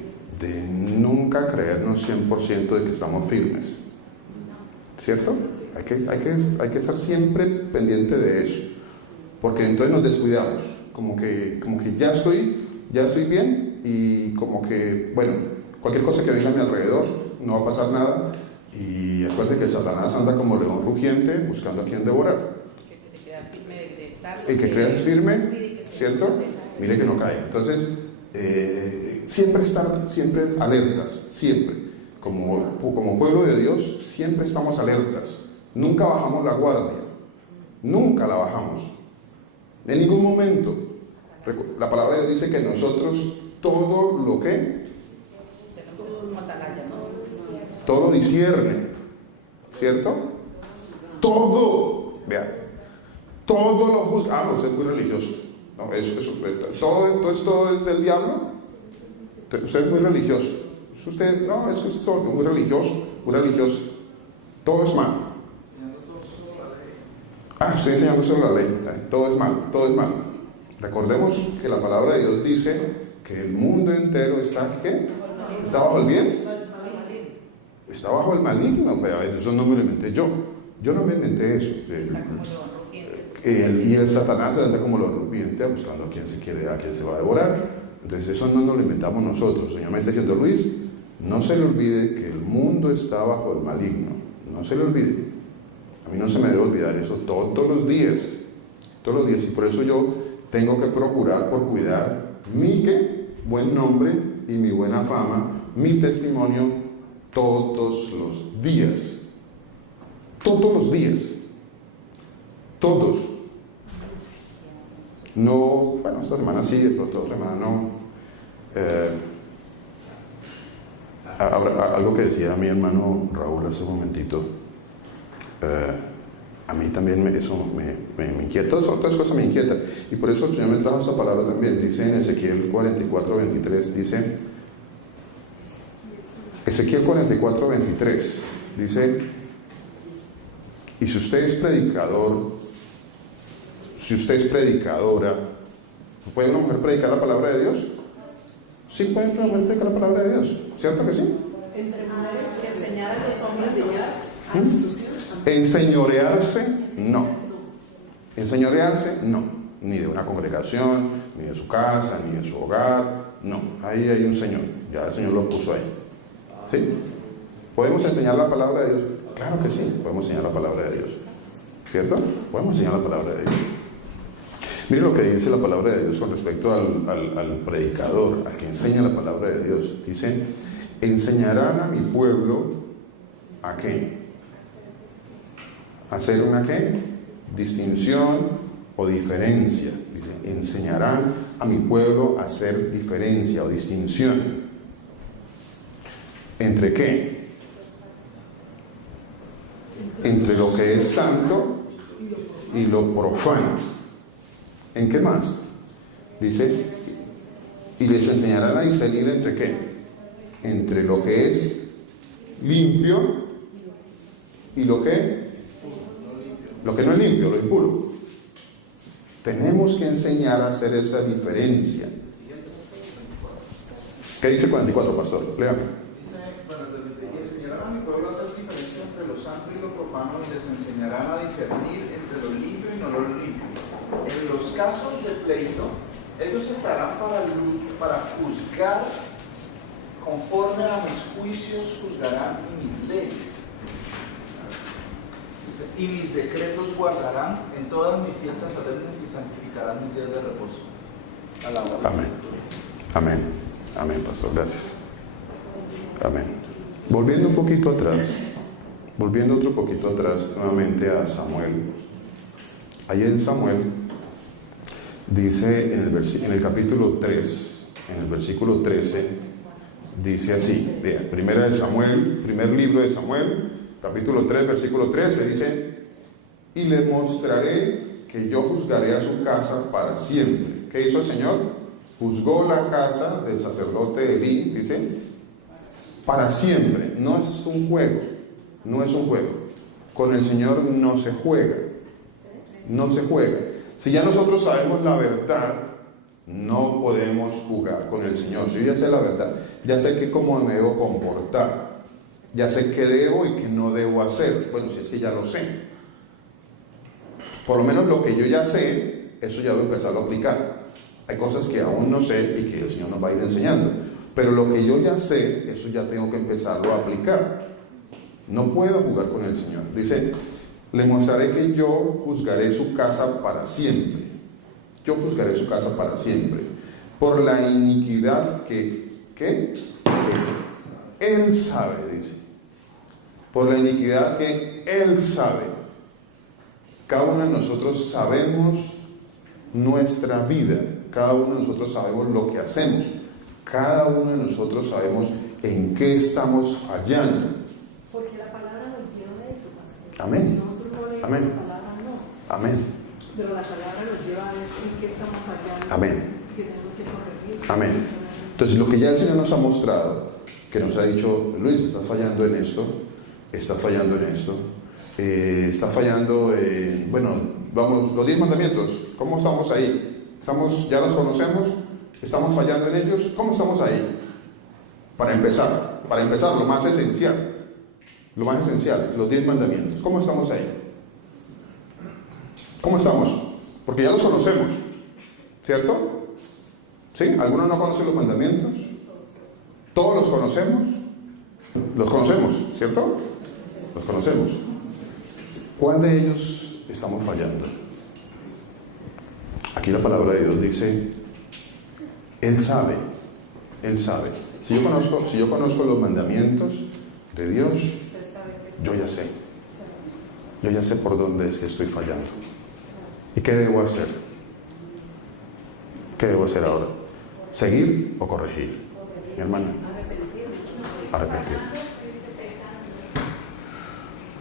nunca creernos 100% de que estamos firmes. ¿Cierto? Hay que estar siempre pendiente de eso. Porque entonces nos descuidamos. Como que ya estoy bien y como que, bueno, cualquier cosa que venga a mi alrededor no va a pasar nada. Y acuérdate que Satanás anda como león rugiente buscando a quien devorar. Que se queda firme de estar. El que creas firme, ¿cierto? Mire que no cae. Entonces, siempre alertas, siempre. Como pueblo de Dios, siempre estamos alertas. Nunca bajamos la guardia. Nunca la bajamos. En ningún momento. La palabra de Dios dice que nosotros todo lo que... todo lo discierne, ¿cierto? Todo, vea, todo lo juzga. No, usted es muy religioso. No, todo es del diablo. Usted es muy religioso. Usted, no, es que usted es muy religioso. Todo es malo. Estoy enseñando sobre la ley. Todo es malo. Recordemos que la palabra de Dios dice que el mundo entero está, ¿qué? ¿Está bajo el bien? Está bajo el maligno, pero eso no me lo inventé yo. Yo no me inventé eso. Y el Satanás anda como lo rugiente buscando a quien se va a devorar. Entonces eso no nos lo inventamos nosotros. El Señor me está diciendo, Luis, no se le olvide que el mundo está bajo el maligno. No se le olvide. A mí no se me debe olvidar eso todos los días. Todos los días. Y por eso yo tengo que procurar por cuidar mi buen nombre y mi buena fama, mi testimonio, todos los días. Todos los días. Todos. No, bueno, esta semana sí, de pronto otra semana no. Algo que decía mi hermano Raúl hace un momentito. A mí también eso me inquieta. Otras cosas me inquietan. Y por eso el Señor me trajo esta palabra también. Dice en Ezequiel 44:23, dice... Ezequiel 44:23 dice, y si usted es predicador, si usted es predicadora, ¿puede una mujer predicar la palabra de Dios? Sí, puede una mujer predicar la palabra de Dios, ¿cierto que sí? Entre mujeres que enseñar a los hombres a nuestros hijos. Enseñorearse, no. Enseñorearse, no. Ni de una congregación, ni de su casa, ni de su hogar, no. Ahí hay un Señor, ya el Señor lo puso ahí. ¿Sí? ¿Podemos enseñar la palabra de Dios? Claro que sí, podemos enseñar la palabra de Dios. ¿Cierto? Podemos enseñar la palabra de Dios. Mire lo que dice la palabra de Dios con respecto al predicador, al que enseña la palabra de Dios. Dice, enseñarán a mi pueblo ¿a qué? ¿Hacer una qué? Distinción o diferencia. Dice, enseñarán a mi pueblo a hacer diferencia o distinción. ¿Entre qué? Entre lo que es santo y lo profano. ¿En qué más? Dice, y les enseñarán a discernir entre qué? Entre lo que es limpio y lo que no es limpio, lo impuro. Tenemos que enseñar a hacer esa diferencia. ¿Qué dice 44, pastor? Léame. Dice, bueno, y enseñarán a mi pueblo a hacer diferencia entre lo santo y lo profano, y les enseñarán a discernir entre lo limpio y no lo limpio. En los casos de pleito, ellos estarán para juzgar conforme a mis juicios, juzgarán y mis leyes. Dice, y mis decretos guardarán, en todas mis fiestas solemnes y santificarán mis días de reposo. Amén. Amén. Amén, pastor. Gracias. Amén. Volviendo un poquito atrás, volviendo otro poquito atrás, nuevamente a Samuel. Ahí en Samuel dice en el capítulo 3, en el versículo 13, dice así, vea, primera de Samuel, primer libro de Samuel, capítulo 3, versículo 13, dice, y le mostraré que yo juzgaré a su casa para siempre. ¿Qué hizo el Señor? Juzgó la casa del sacerdote Elí, dice, para siempre. No es un juego, no es un juego. Con el Señor no se juega, no se juega. Si ya nosotros sabemos la verdad, no podemos jugar con el Señor. Si yo ya sé la verdad, ya sé que cómo me debo comportar, ya sé qué debo y qué no debo hacer. Bueno, si es que ya lo sé. Por lo menos lo que yo ya sé, eso ya voy a empezar a aplicar. Hay cosas que aún no sé y que el Señor nos va a ir enseñando. Pero lo que yo ya sé, eso ya tengo que empezarlo a aplicar. No puedo jugar con el Señor. Dice, le mostraré que yo juzgaré su casa para siempre. Yo juzgaré su casa para siempre. Por la iniquidad que Él sabe, dice. Por la iniquidad que Él sabe. Cada uno de nosotros sabemos nuestra vida. Cada uno de nosotros sabemos lo que hacemos. Cada uno de nosotros sabemos en qué estamos fallando. Porque la palabra nos lleva a eso, pastor. Amén. Si nosotros no leemos Amén. la palabra, no. Amén. Pero la palabra nos lleva a ver en qué estamos fallando. Amén. Que tenemos que corregir. Amén. Entonces, lo que ya el Señor nos ha mostrado, que nos ha dicho, Luis, estás fallando en esto, estás fallando en esto, estás fallando en, bueno, vamos, los 10 mandamientos, ¿cómo estamos ahí? ¿Ya los conocemos? ¿Estamos fallando en ellos? ¿Cómo estamos ahí? Para empezar, lo más esencial, los 10 mandamientos, ¿cómo estamos ahí? ¿Cómo estamos? Porque ya los conocemos, ¿cierto? ¿Sí? ¿Algunos no conocen los mandamientos? ¿Todos los conocemos? Los conocemos, ¿cierto? Los conocemos. ¿Cuál de ellos estamos fallando? Aquí la palabra de Dios dice, Él sabe. Si yo conozco los mandamientos de Dios, yo ya sé por dónde es que estoy fallando. ¿Y qué debo hacer? ¿Qué debo hacer ahora? ¿Seguir o corregir? Mi hermana. Arrepentir.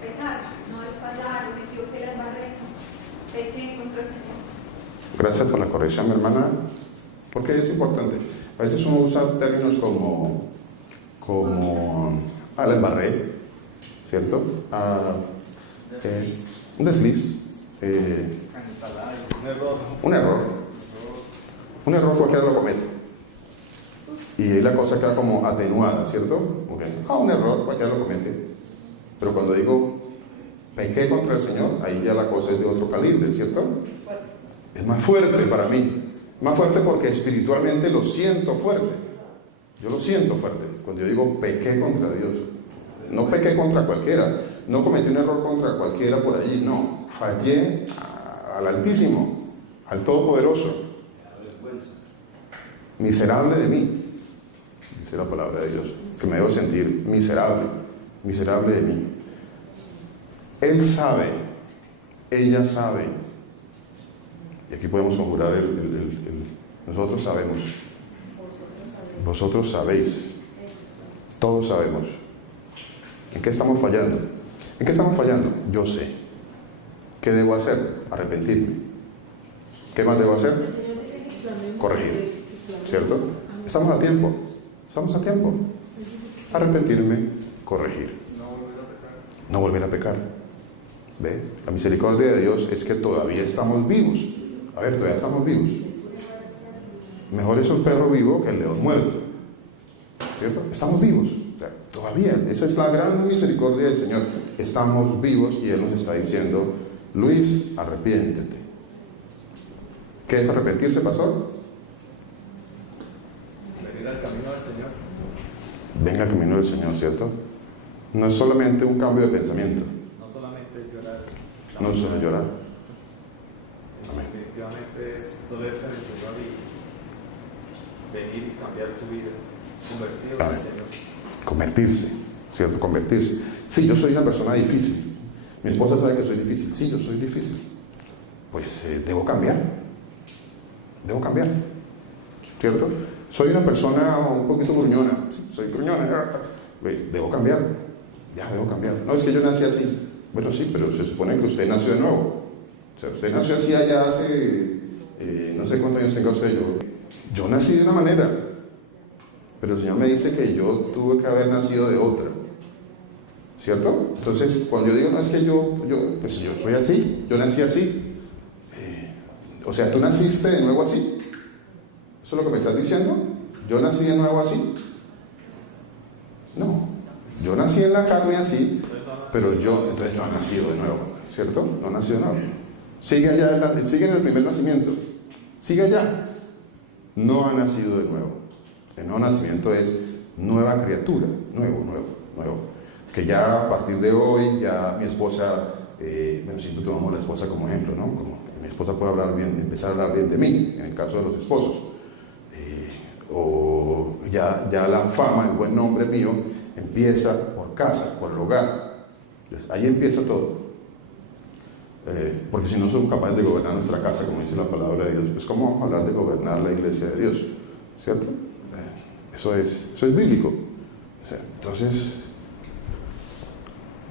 Pecar, no es fallar, me equivoqué, la embarré, pequé contra el Señor. Gracias por la corrección, mi hermana, porque es importante. A veces uno usa términos como a la embarré, ¿cierto? Un desliz, un error cualquiera lo comete. Y ahí la cosa queda como atenuada, ¿cierto? Okay. Un error cualquiera lo comete. Pero cuando digo pequé contra el Señor, ahí ya la cosa es de otro calibre, ¿cierto? Es más fuerte para mí. Más fuerte porque espiritualmente lo siento fuerte. Yo lo siento fuerte. Cuando yo digo pequé contra Dios. No pequé contra cualquiera. No cometí un error contra cualquiera por allí. No. Fallé al Altísimo, al Todopoderoso. Miserable de mí. Dice la palabra de Dios. Que me debo sentir miserable. Miserable de mí. Él sabe. Ella sabe. Y aquí podemos conjurar nosotros sabemos. Vosotros sabéis. Todos sabemos. ¿En qué estamos fallando? ¿En qué estamos fallando? Yo sé. ¿Qué debo hacer? Arrepentirme. ¿Qué más debo hacer? Corregir. ¿Cierto? Estamos a tiempo. Estamos a tiempo. Arrepentirme. corregir. No volver a pecar. ¿Ve? La misericordia de Dios es que todavía estamos vivos. A ver, todavía estamos vivos. Mejor es un perro vivo que el león muerto. ¿Cierto? Estamos vivos. O sea, todavía. Esa es la gran misericordia del Señor. Estamos vivos y Él nos está diciendo, Luis, arrepiéntete. ¿Qué es arrepentirse, pastor? Venir al camino del Señor. Venga al camino del Señor, ¿cierto? No es solamente un cambio de pensamiento. No solamente llorar. No es solo llorar. Amén. Definitivamente es dolerse en el Señor y venir y cambiar tu vida. Convertido en el Señor. Convertirse, ¿cierto? Convertirse. Sí, yo soy una persona difícil. Mi esposa sabe que soy difícil. Sí, yo soy difícil. Pues debo cambiar. Debo cambiar. ¿Cierto? Soy una persona un poquito gruñona. Sí, soy gruñona. Debo cambiar. Ya, debo cambiar. No, es que yo nací así. Bueno, sí, pero se supone que usted nació de nuevo. O sea, usted nació así allá hace... no sé cuántos años tenga usted. Yo nací de una manera. Pero el Señor me dice que yo tuve que haber nacido de otra. ¿Cierto? Entonces, cuando yo digo, no, es que pues yo soy así, yo nací así. O sea, ¿tú naciste de nuevo así? ¿Eso es lo que me estás diciendo? ¿Yo nací de nuevo así? No. Yo nací en la carne así, pero yo, entonces no ha nacido de nuevo. ¿Cierto? No ha nacido de nuevo. Sigue allá, sigue en el primer nacimiento. Sigue allá. No ha nacido de nuevo. El nuevo nacimiento es nueva criatura, nuevo. Que ya a partir de hoy, ya mi esposa, bueno, siempre tomamos la esposa como ejemplo, ¿no? Como que mi esposa puede hablar bien, empezar a hablar bien de mí, en el caso de los esposos. O ya la fama, el buen nombre mío, empieza por casa, por el hogar. Entonces, ahí empieza todo. Porque si no somos capaces de gobernar nuestra casa, como dice la palabra de Dios, pues ¿cómo vamos a hablar de gobernar la iglesia de Dios? ¿Cierto? Eso es bíblico. O sea, entonces,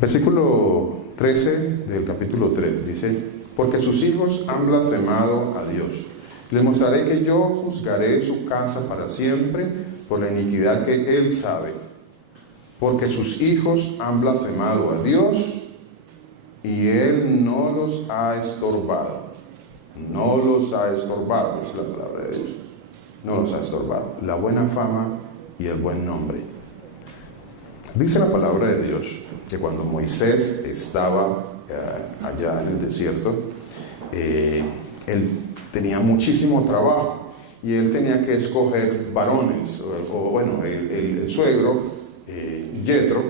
versículo 13 del capítulo 3 dice, porque sus hijos han blasfemado a Dios. Les mostraré que yo juzgaré su casa para siempre por la iniquidad que él sabe. Porque sus hijos han blasfemado a Dios y él no los ha estorbado. No los ha estorbado, es la palabra de Dios. No los ha estorbado. La buena fama y el buen nombre. Dice la palabra de Dios que cuando Moisés estaba allá en el desierto, él tenía muchísimo trabajo y él tenía que escoger varones, o bueno, el suegro, Jetro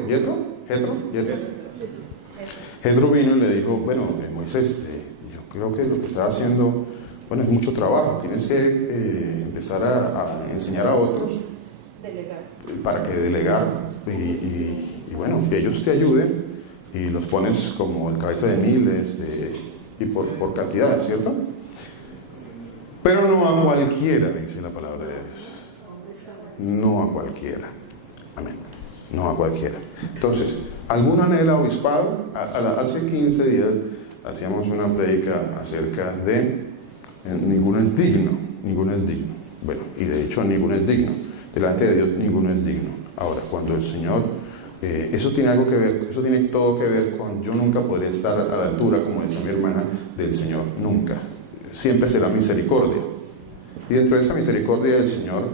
vino y le dijo, bueno, Moisés, yo creo que lo que estás haciendo, bueno, es mucho trabajo, tienes que empezar a enseñar a otros para que delegar y bueno, que ellos te ayuden y los pones como el cabeza de miles y por cantidad, ¿cierto? Pero no a cualquiera, dice la palabra de Dios. No a cualquiera. Amén. No a cualquiera. Entonces, ¿alguno anhela obispado? Hace 15 días hacíamos una prédica acerca de ninguno es digno. Bueno, y de hecho ninguno es digno. Delante de Dios ninguno es digno. Ahora, cuando el Señor, eso tiene todo que ver con, yo nunca podré estar a la altura, como decía mi hermana, del Señor, nunca. Siempre será misericordia. Y dentro de esa misericordia del Señor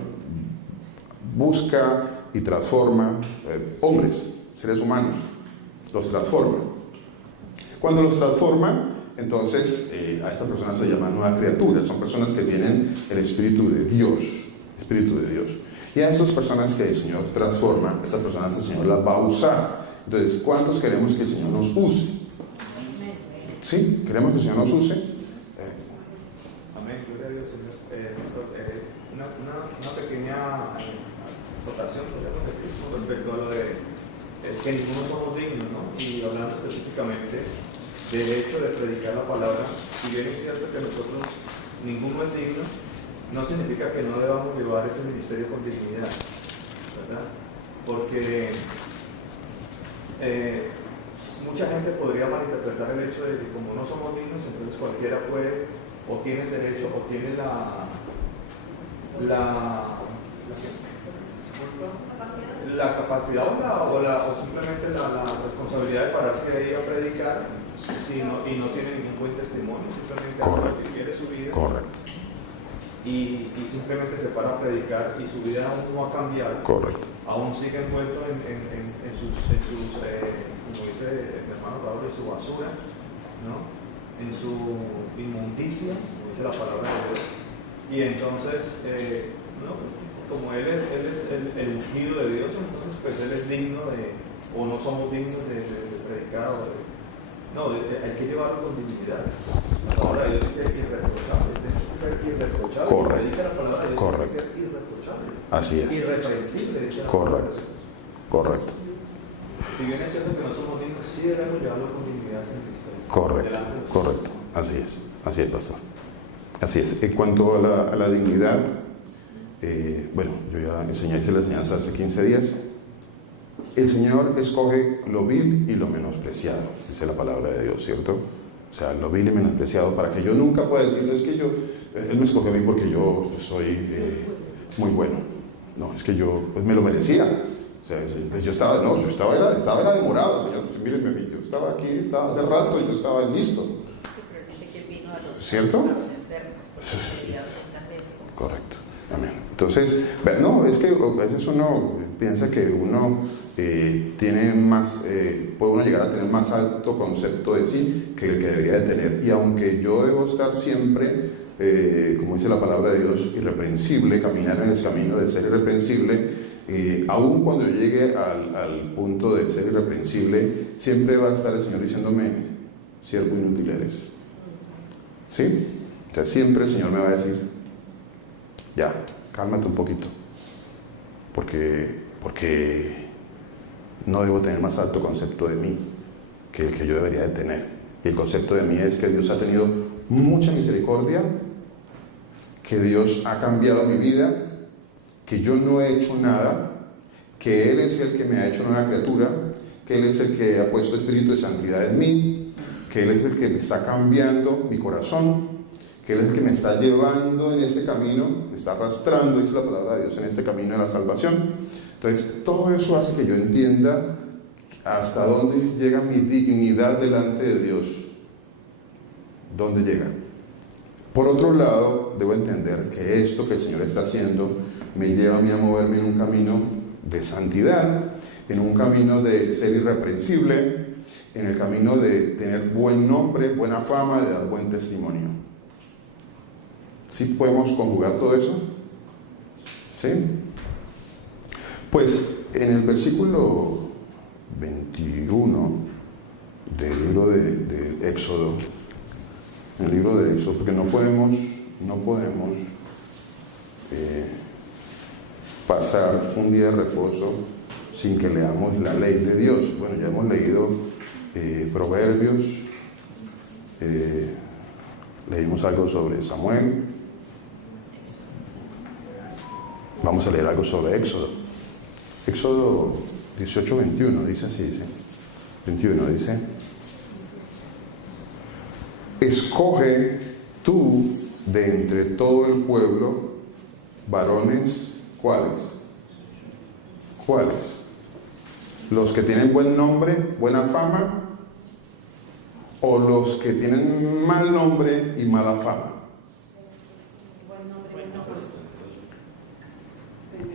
busca y transforma hombres, seres humanos, los transforma. Cuando los transforma, entonces a estas personas se llaman nueva criatura, son personas que tienen el Espíritu de Dios, Y a esas personas que el Señor transforma, estas personas el Señor las va a usar. Entonces, ¿cuántos queremos que el Señor nos use? ¿Sí? ¿Queremos que el Señor nos use? Amén, gloria a Dios, Señor. Una pequeña acotación con respecto a lo de que ninguno somos dignos, ¿no? Y hablando específicamente del hecho de predicar la palabra, si bien es cierto que nosotros ninguno es digno, no significa que no debamos llevar ese ministerio con dignidad, ¿verdad? Porque mucha gente podría malinterpretar el hecho de que como no somos dignos, entonces cualquiera puede o tiene el derecho o tiene la la capacidad o simplemente la responsabilidad de pararse ahí a predicar y no tiene ningún buen testimonio, simplemente hace lo que quiere su vida. Correcto. Y simplemente se para a predicar y su vida aún no ha cambiado. Correcto. Aún sigue envuelto en sus como dice el hermano Raúl, en su basura, ¿no? En su inmundicia, dice la palabra de Dios. Y entonces, ¿no? Como él es el ungido de Dios, entonces pues él es digno o no somos dignos de predicar hay que llevarlo con dignidad. La palabra de Dios dice irreprochable, tenemos que ser irreprochable. Correcto. Predica la palabra de Dios, Correcto. tiene que ser irreprochable. Así es. Irreprensible, dice la Correcto. palabra de Dios. Correcto. Si bien es cierto que no somos dignos, sí debemos llevarlo con dignidad en Cristo. Correcto. Correcto. Así es, pastor. Así es. En cuanto a la dignidad, bueno, yo ya hice la enseñanza hace 15 días. El Señor escoge lo vil y lo menospreciado, dice la palabra de Dios, ¿cierto? O sea, lo vil y menospreciado, para que yo nunca pueda decir, no es que Él me escoge a mí porque yo soy muy bueno. No, es que yo pues, me lo merecía. O sea, pues yo estaba demorado, Señor. Pues, mírenme, yo estaba aquí, estaba hace rato, yo estaba listo. ¿Cierto? Correcto. Amén. Entonces, no, es que a veces uno piensa que uno tiene más, puede uno llegar a tener más alto concepto de sí que el que debería de tener. Y aunque yo debo estar siempre, como dice la palabra de Dios, irreprensible, caminar en el camino de ser irreprensible, aun cuando yo llegue al punto de ser irreprensible, siempre va a estar el Señor diciéndome, siervo inútil eres. ¿Sí? O sea, siempre el Señor me va a decir, ya, cálmate un poquito, porque no debo tener más alto concepto de mí que el que yo debería de tener. Y el concepto de mí es que Dios ha tenido mucha misericordia, que Dios ha cambiado mi vida, que yo no he hecho nada, que Él es el que me ha hecho nueva criatura, que Él es el que ha puesto espíritu de santidad en mí, que Él es el que me está cambiando mi corazón, que Él es el que me está llevando en este camino, me está arrastrando, dice la palabra de Dios, en este camino de la salvación. Entonces, todo eso hace que yo entienda hasta dónde llega mi dignidad delante de Dios. ¿Dónde llega? Por otro lado, debo entender que esto que el Señor está haciendo me lleva a mí a moverme en un camino de santidad, en un camino de ser irreprensible, en el camino de tener buen nombre, buena fama, de dar buen testimonio. ¿Sí podemos conjugar todo eso? ¿Sí? Pues en el versículo 21 del libro de Éxodo, en el libro de Éxodo, porque no podemos pasar un día de reposo sin que leamos la ley de Dios. Bueno, ya hemos leído Proverbios, leímos algo sobre Samuel. Vamos a leer algo sobre Éxodo. Éxodo 18:21, dice así, dice. 21, dice. Escoge tú de entre todo el pueblo varones, ¿cuáles? ¿Cuáles? ¿Los que tienen buen nombre, buena fama? ¿O los que tienen mal nombre y mala fama?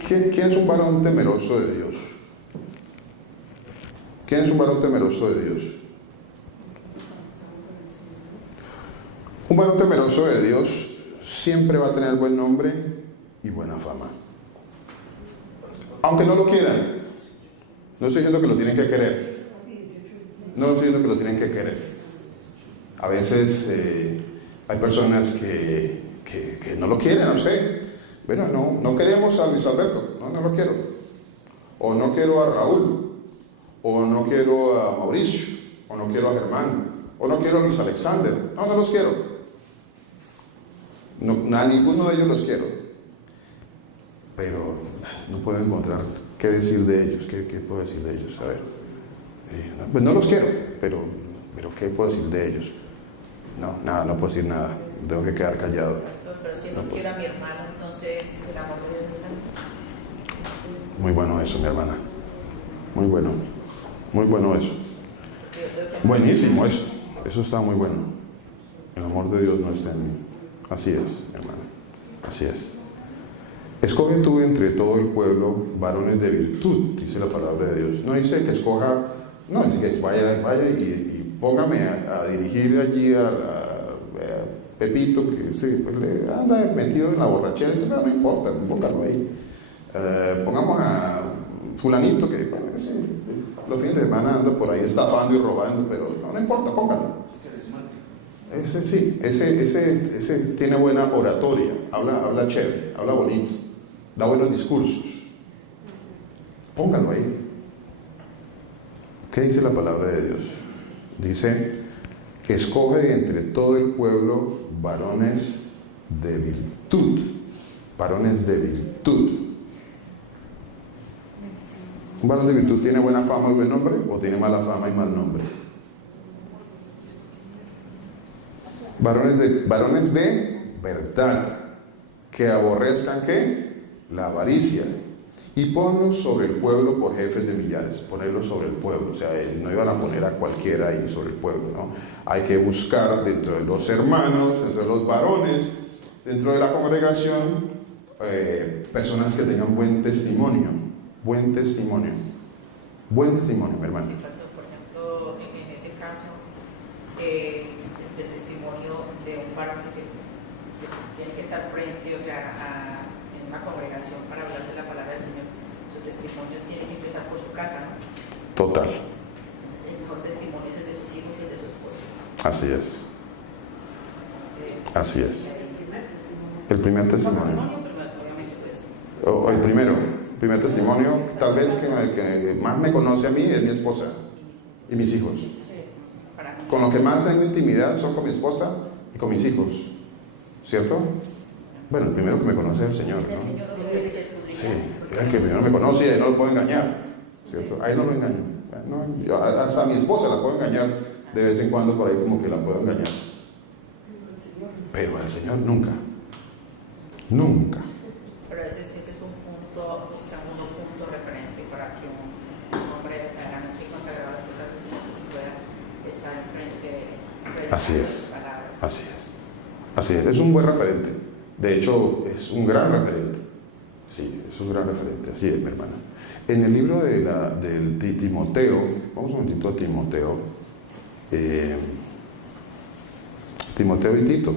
¿Quién es un varón temeroso de Dios? ¿Quién es un varón temeroso de Dios? Un varón temeroso de Dios siempre va a tener buen nombre y buena fama. Aunque no lo quieran. No estoy diciendo que lo tienen que querer. No estoy diciendo que lo tienen que querer. A veces hay personas que no lo quieren, no sé. Bueno, no queremos a Luis Alberto, no lo quiero. O no quiero a Raúl, o no quiero a Mauricio, o no quiero a Germán, o no quiero a Luis Alexander. No los quiero. A ninguno de ellos los quiero. Pero no puedo encontrar qué decir de ellos. ¿Qué puedo decir de ellos? A ver. Pues no los quiero, pero ¿qué puedo decir de ellos? No puedo decir nada. Tengo que quedar callado. Pastor, pero si no quiero a mi hermano, entonces el amor de Dios no está. Muy bueno eso, mi hermana. Muy bueno. Muy bueno eso. Buenísimo eso. Eso está muy bueno. El amor de Dios no está en mí. Así es, hermana. Así es. Escoge tú entre todo el pueblo varones de virtud, dice la palabra de Dios. No dice que escoja, no, dice que vaya y póngame a dirigir allí a Pepito, que sí, pues le anda metido en la borrachera, y todo, no importa, póngalo ahí. Pongamos a fulanito que, bueno, sí, los fines de semana anda por ahí estafando y robando, pero no importa, póngalo. Ese sí, ese tiene buena oratoria, habla chévere, habla bonito, da buenos discursos. Póngalo ahí. ¿Qué dice la palabra de Dios? Dice, escoge entre todo el pueblo varones de virtud. Varones de virtud. ¿Un varón de virtud tiene buena fama y buen nombre o tiene mala fama y mal nombre? Varones de verdad, que aborrezcan ¿qué? La avaricia, y ponlos sobre el pueblo por jefes de millares. Ponerlos sobre el pueblo, o sea, no iban a poner a cualquiera ahí sobre el pueblo, ¿no? Hay que buscar dentro de los hermanos, dentro de los varones, dentro de la congregación, personas que tengan buen testimonio, mi hermano. Sí, pastor, por ejemplo, en ese caso, el testimonio de un varón que tiene que estar frente, o sea, en una congregación para hablar de la palabra del Señor, su testimonio tiene que empezar por su casa, ¿no? Total. Entonces, el mejor testimonio es el de sus hijos y el de su esposa. Así es. Entonces, Así es. El primer testimonio. Obviamente, pues. O el primer testimonio, tal vez que más me conoce a mí es mi esposa y mis hijos. Con lo que más tengo intimidad son con mi esposa y con mis hijos, ¿cierto? Bueno, el primero que me conoce es el Señor, ¿no? Sí, es el que primero me conoce y ahí no lo puedo engañar, ¿cierto? Ahí no lo engaño. No, hasta a mi esposa la puedo engañar de vez en cuando, por ahí como que la puedo engañar. Pero al Señor nunca. Nunca. Pero ese es un punto, o sea, un punto referente para que un hombre verdaderamente consagrado a las cosas del Señor se pueda estar enfrente de Así es. palabra. Así es. Así es un buen referente. De hecho, es un gran referente. Sí, es un gran referente. Así es, mi hermana. En el libro de Timoteo, vamos un momentito a Timoteo. Timoteo y Tito.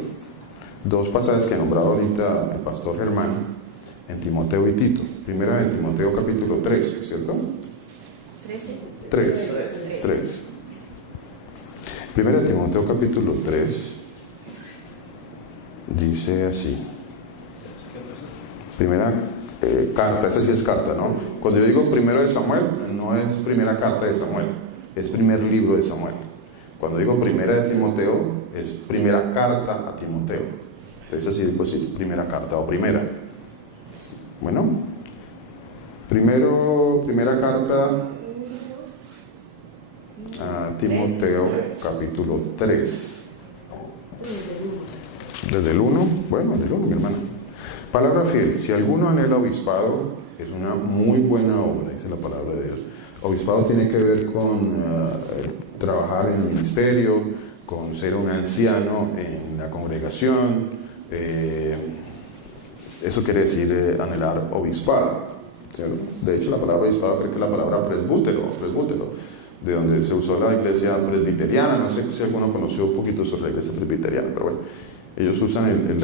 Dos pasajes que ha nombrado ahorita el pastor Germán, en Timoteo y Tito. Primera de Timoteo capítulo 13, ¿cierto? 3. Primera de Timoteo capítulo 3. Dice así. Primera carta, esa sí es carta, ¿no? Cuando yo digo primero de Samuel, no es primera carta de Samuel, es primer libro de Samuel. Cuando digo primera de Timoteo, es primera carta a Timoteo. Entonces así pues sí, primera carta o primera. Bueno, primera carta a Timoteo capítulo 3. Desde el 1, bueno, desde el 1, mi hermana. Palabra fiel, si alguno anhela obispado, es una muy buena obra, dice la palabra de Dios. Obispado tiene que ver con trabajar en el ministerio, con ser un anciano en la congregación. Eso quiere decir anhelar obispado, ¿cierto? De hecho, la palabra obispado creo que es la palabra presbútero, de donde se usó la iglesia presbiteriana. No sé si alguno conoció un poquito sobre la iglesia presbiteriana, pero bueno, ellos usan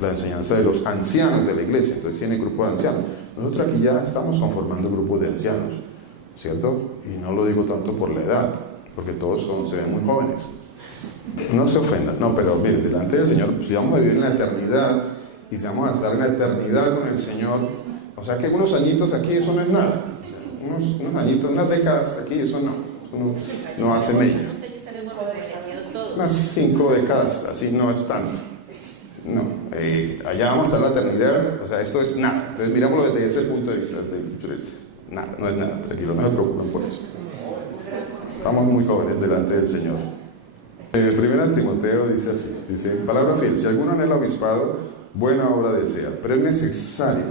la enseñanza de los ancianos de la iglesia, entonces tiene grupo de ancianos. Nosotros aquí ya estamos conformando grupos de ancianos, ¿cierto? Y no lo digo tanto por la edad, porque todos se ven muy jóvenes. No se ofendan, no, pero mire, delante del Señor, si vamos a vivir en la eternidad y si vamos a estar en la eternidad con el Señor, o sea que unos añitos aquí eso no es nada, o sea, unos añitos, unas décadas aquí eso no hace mella. Unas 5 décadas, así no es tanto. No, allá vamos a estar en la eternidad, o sea, esto es nada. Entonces mirámoslo desde ese punto de vista. Nada, no es nada, tranquilo, no se preocupen por eso. Estamos muy jóvenes delante del Señor. Primera Timoteo dice así, dice, palabra fiel, si alguno anhela obispado, buena obra desea, pero es necesario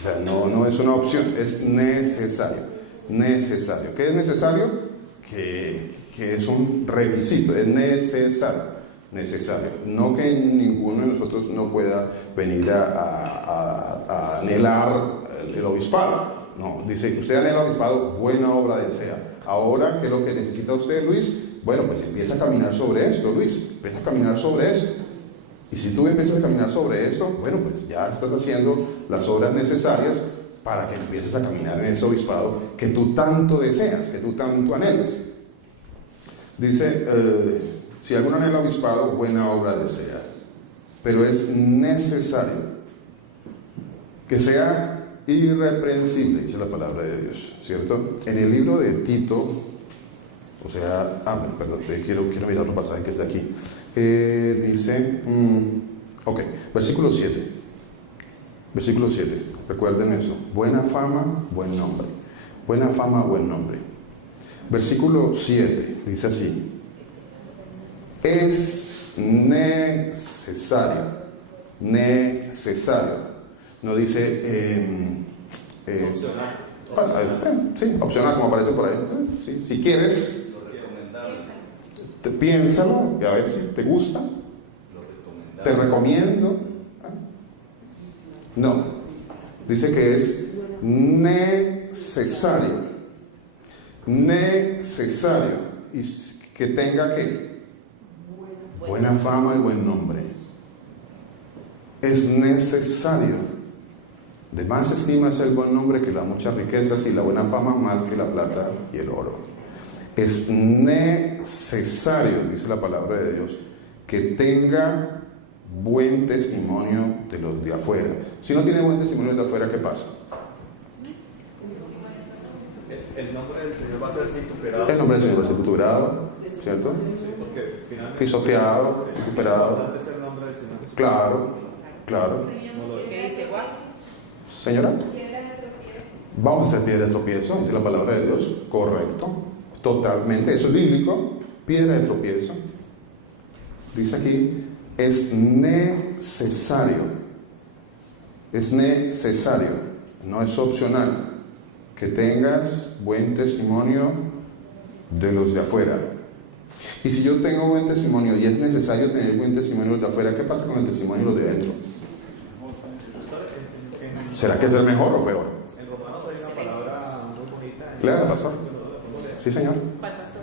O sea, no es una opción, es necesario. Necesario. ¿Qué es necesario? Que es un requisito, es necesario. Necesario. No que ninguno de nosotros no pueda venir a anhelar el obispado. No, dice, usted anhela el obispado, buena obra desea. Ahora, ¿qué es lo que necesita usted, Luis? Bueno, pues empieza a caminar sobre esto, Luis. Empieza a caminar sobre esto. Y si tú empiezas a caminar sobre esto, bueno, pues ya estás haciendo las obras necesarias para que empieces a caminar en ese obispado que tú tanto deseas, que tú tanto anhelas. Dice, si alguno anhela obispado, buena obra desea. Pero es necesario que sea irreprensible, dice la palabra de Dios, ¿cierto? En el libro de Tito, o sea, perdón, quiero mirar otro pasaje que está aquí. Dice, versículo 7. Versículo 7, recuerden eso. Buena fama, buen nombre. Buena fama, buen nombre. Versículo 7, dice así. Es necesario. No dice opcional. Sí, opcional, como aparece por ahí. Sí, si quieres, piénsalo, y a ver si te gusta. Te recomiendo. No, dice que es necesario. Necesario. Y que tenga que buena fama y buen nombre. Es necesario. De más estima es el buen nombre que las muchas riquezas, y la buena fama más que la plata y el oro. Es necesario, dice la palabra de Dios, que tenga buen testimonio de los de afuera. Si no tiene buen testimonio de afuera, ¿qué pasa? El nombre del Señor va a ser vituperado. El nombre del Señor va a ser vituperado, ¿cierto? Sí, porque finalmente Pisoteado, recuperado. Es importante ser el nombre del Señor Jesús. Claro. ¿Qué dice igual? Señora, vamos a hacer piedra de tropiezo, dice la palabra de Dios. Correcto, totalmente, eso es bíblico. Piedra de tropiezo. Dice aquí, es necesario, no es opcional, que tengas buen testimonio de los de afuera. Y si yo tengo buen testimonio y es necesario tener buen testimonio de los de afuera, ¿qué pasa con el testimonio de los de dentro? ¿Será que es el mejor o peor? En Romanos hay una palabra muy bonita. Claro, pastor. Sí, señor. ¿Cuál pastor?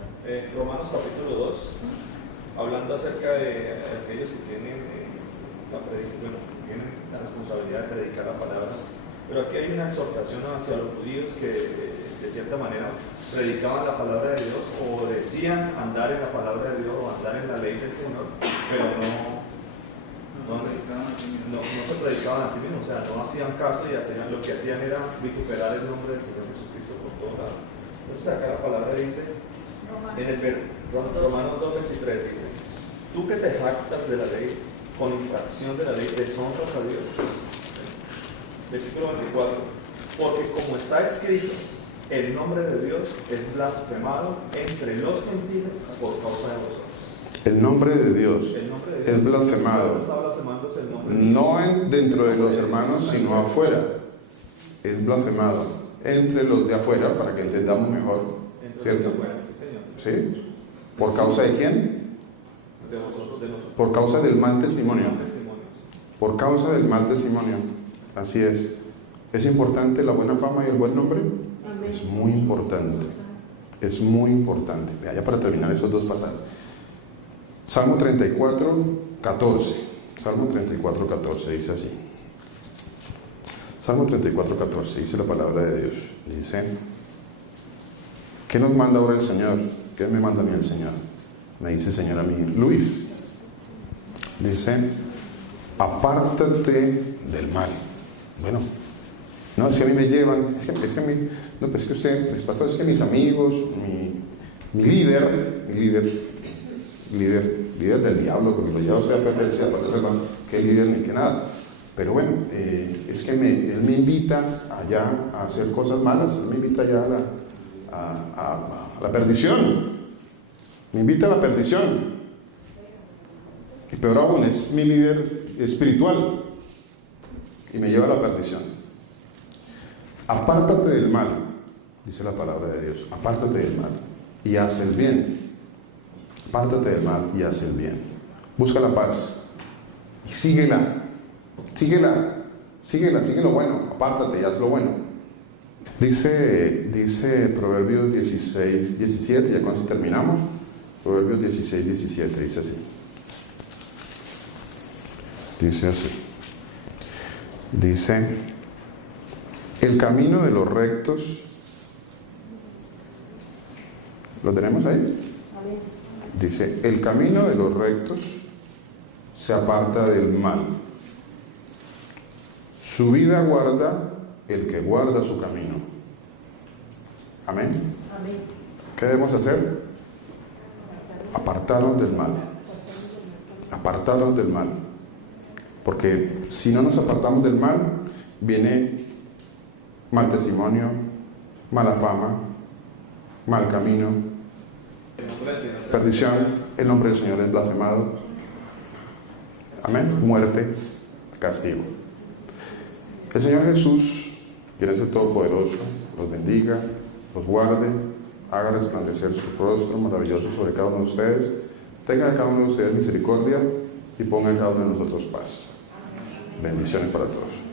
Romanos capítulo 2, hablando acerca de aquellos que tienen tienen la responsabilidad de predicar la palabra. Pero aquí hay una exhortación hacia los judíos que de cierta manera predicaban la palabra de Dios, o decían andar en la palabra de Dios o andar en la ley del Señor, pero no se predicaban a sí mismos, o sea, no hacían caso, y lo que hacían era vituperar el nombre del Señor Jesucristo por todo lado. Entonces acá la palabra dice, en el Romanos 2:23 dice, tú que te jactas de la ley, con infracción de la ley, deshonras a Dios. Versículo 24, porque como está escrito, el nombre de Dios es blasfemado entre los gentiles por causa de vosotros. El nombre de Dios es blasfemado, no dentro de los hermanos, sino afuera. Es blasfemado entre los de afuera, para que entendamos mejor, ¿cierto? ¿Sí? ¿Por causa de quién? De vosotros, de nosotros. Por causa del mal testimonio. Por causa del mal testimonio. Así es. ¿Es importante la buena fama y el buen nombre? Es muy importante. Es muy importante. Vea, ya para terminar esos dos pasajes. Salmo 34:14. Salmo 34:14 dice así. Salmo 34:14 dice la palabra de Dios. Dice, ¿qué nos manda ahora el Señor? ¿Qué me manda a mí el Señor? Me dice el Señor a mí, Luis. Dice, apártate del mal. Bueno, no, es que a mí me llevan, es que usted, les pasa, es que mis amigos, mi líder del diablo, porque lo lleva usted a perderse, que líder ni que nada. Pero bueno, es que él me invita allá a hacer cosas malas, él me invita allá a la perdición. Me invita a la perdición. Y peor aún, es mi líder espiritual y me lleva a la perdición. Apártate del mal, dice la palabra de Dios. Apártate del mal y haz el bien. Apártate del mal y haz el bien. Busca la paz y síguela. Sigue lo bueno. Apártate y haz lo bueno. Dice Proverbios 16, 17, ya con eso terminamos. Proverbios 16, 17, dice así. Dice así. Dice, el camino de los rectos, ¿lo tenemos ahí? Dice, el camino de los rectos se aparta del mal. Su vida guarda el que guarda su camino. Amén. Amén. ¿Qué debemos hacer? Apartarnos del mal. Apartarnos del mal. Porque si no nos apartamos del mal, viene mal testimonio, mala fama, mal camino, perdición, el nombre del Señor es blasfemado. Amén. Muerte, castigo. El Señor Jesús, quien es el Todopoderoso, los bendiga, los guarde, haga resplandecer su rostro maravilloso sobre cada uno de ustedes, tenga de cada uno de ustedes misericordia y ponga en cada uno de nosotros paz. Bendiciones para todos.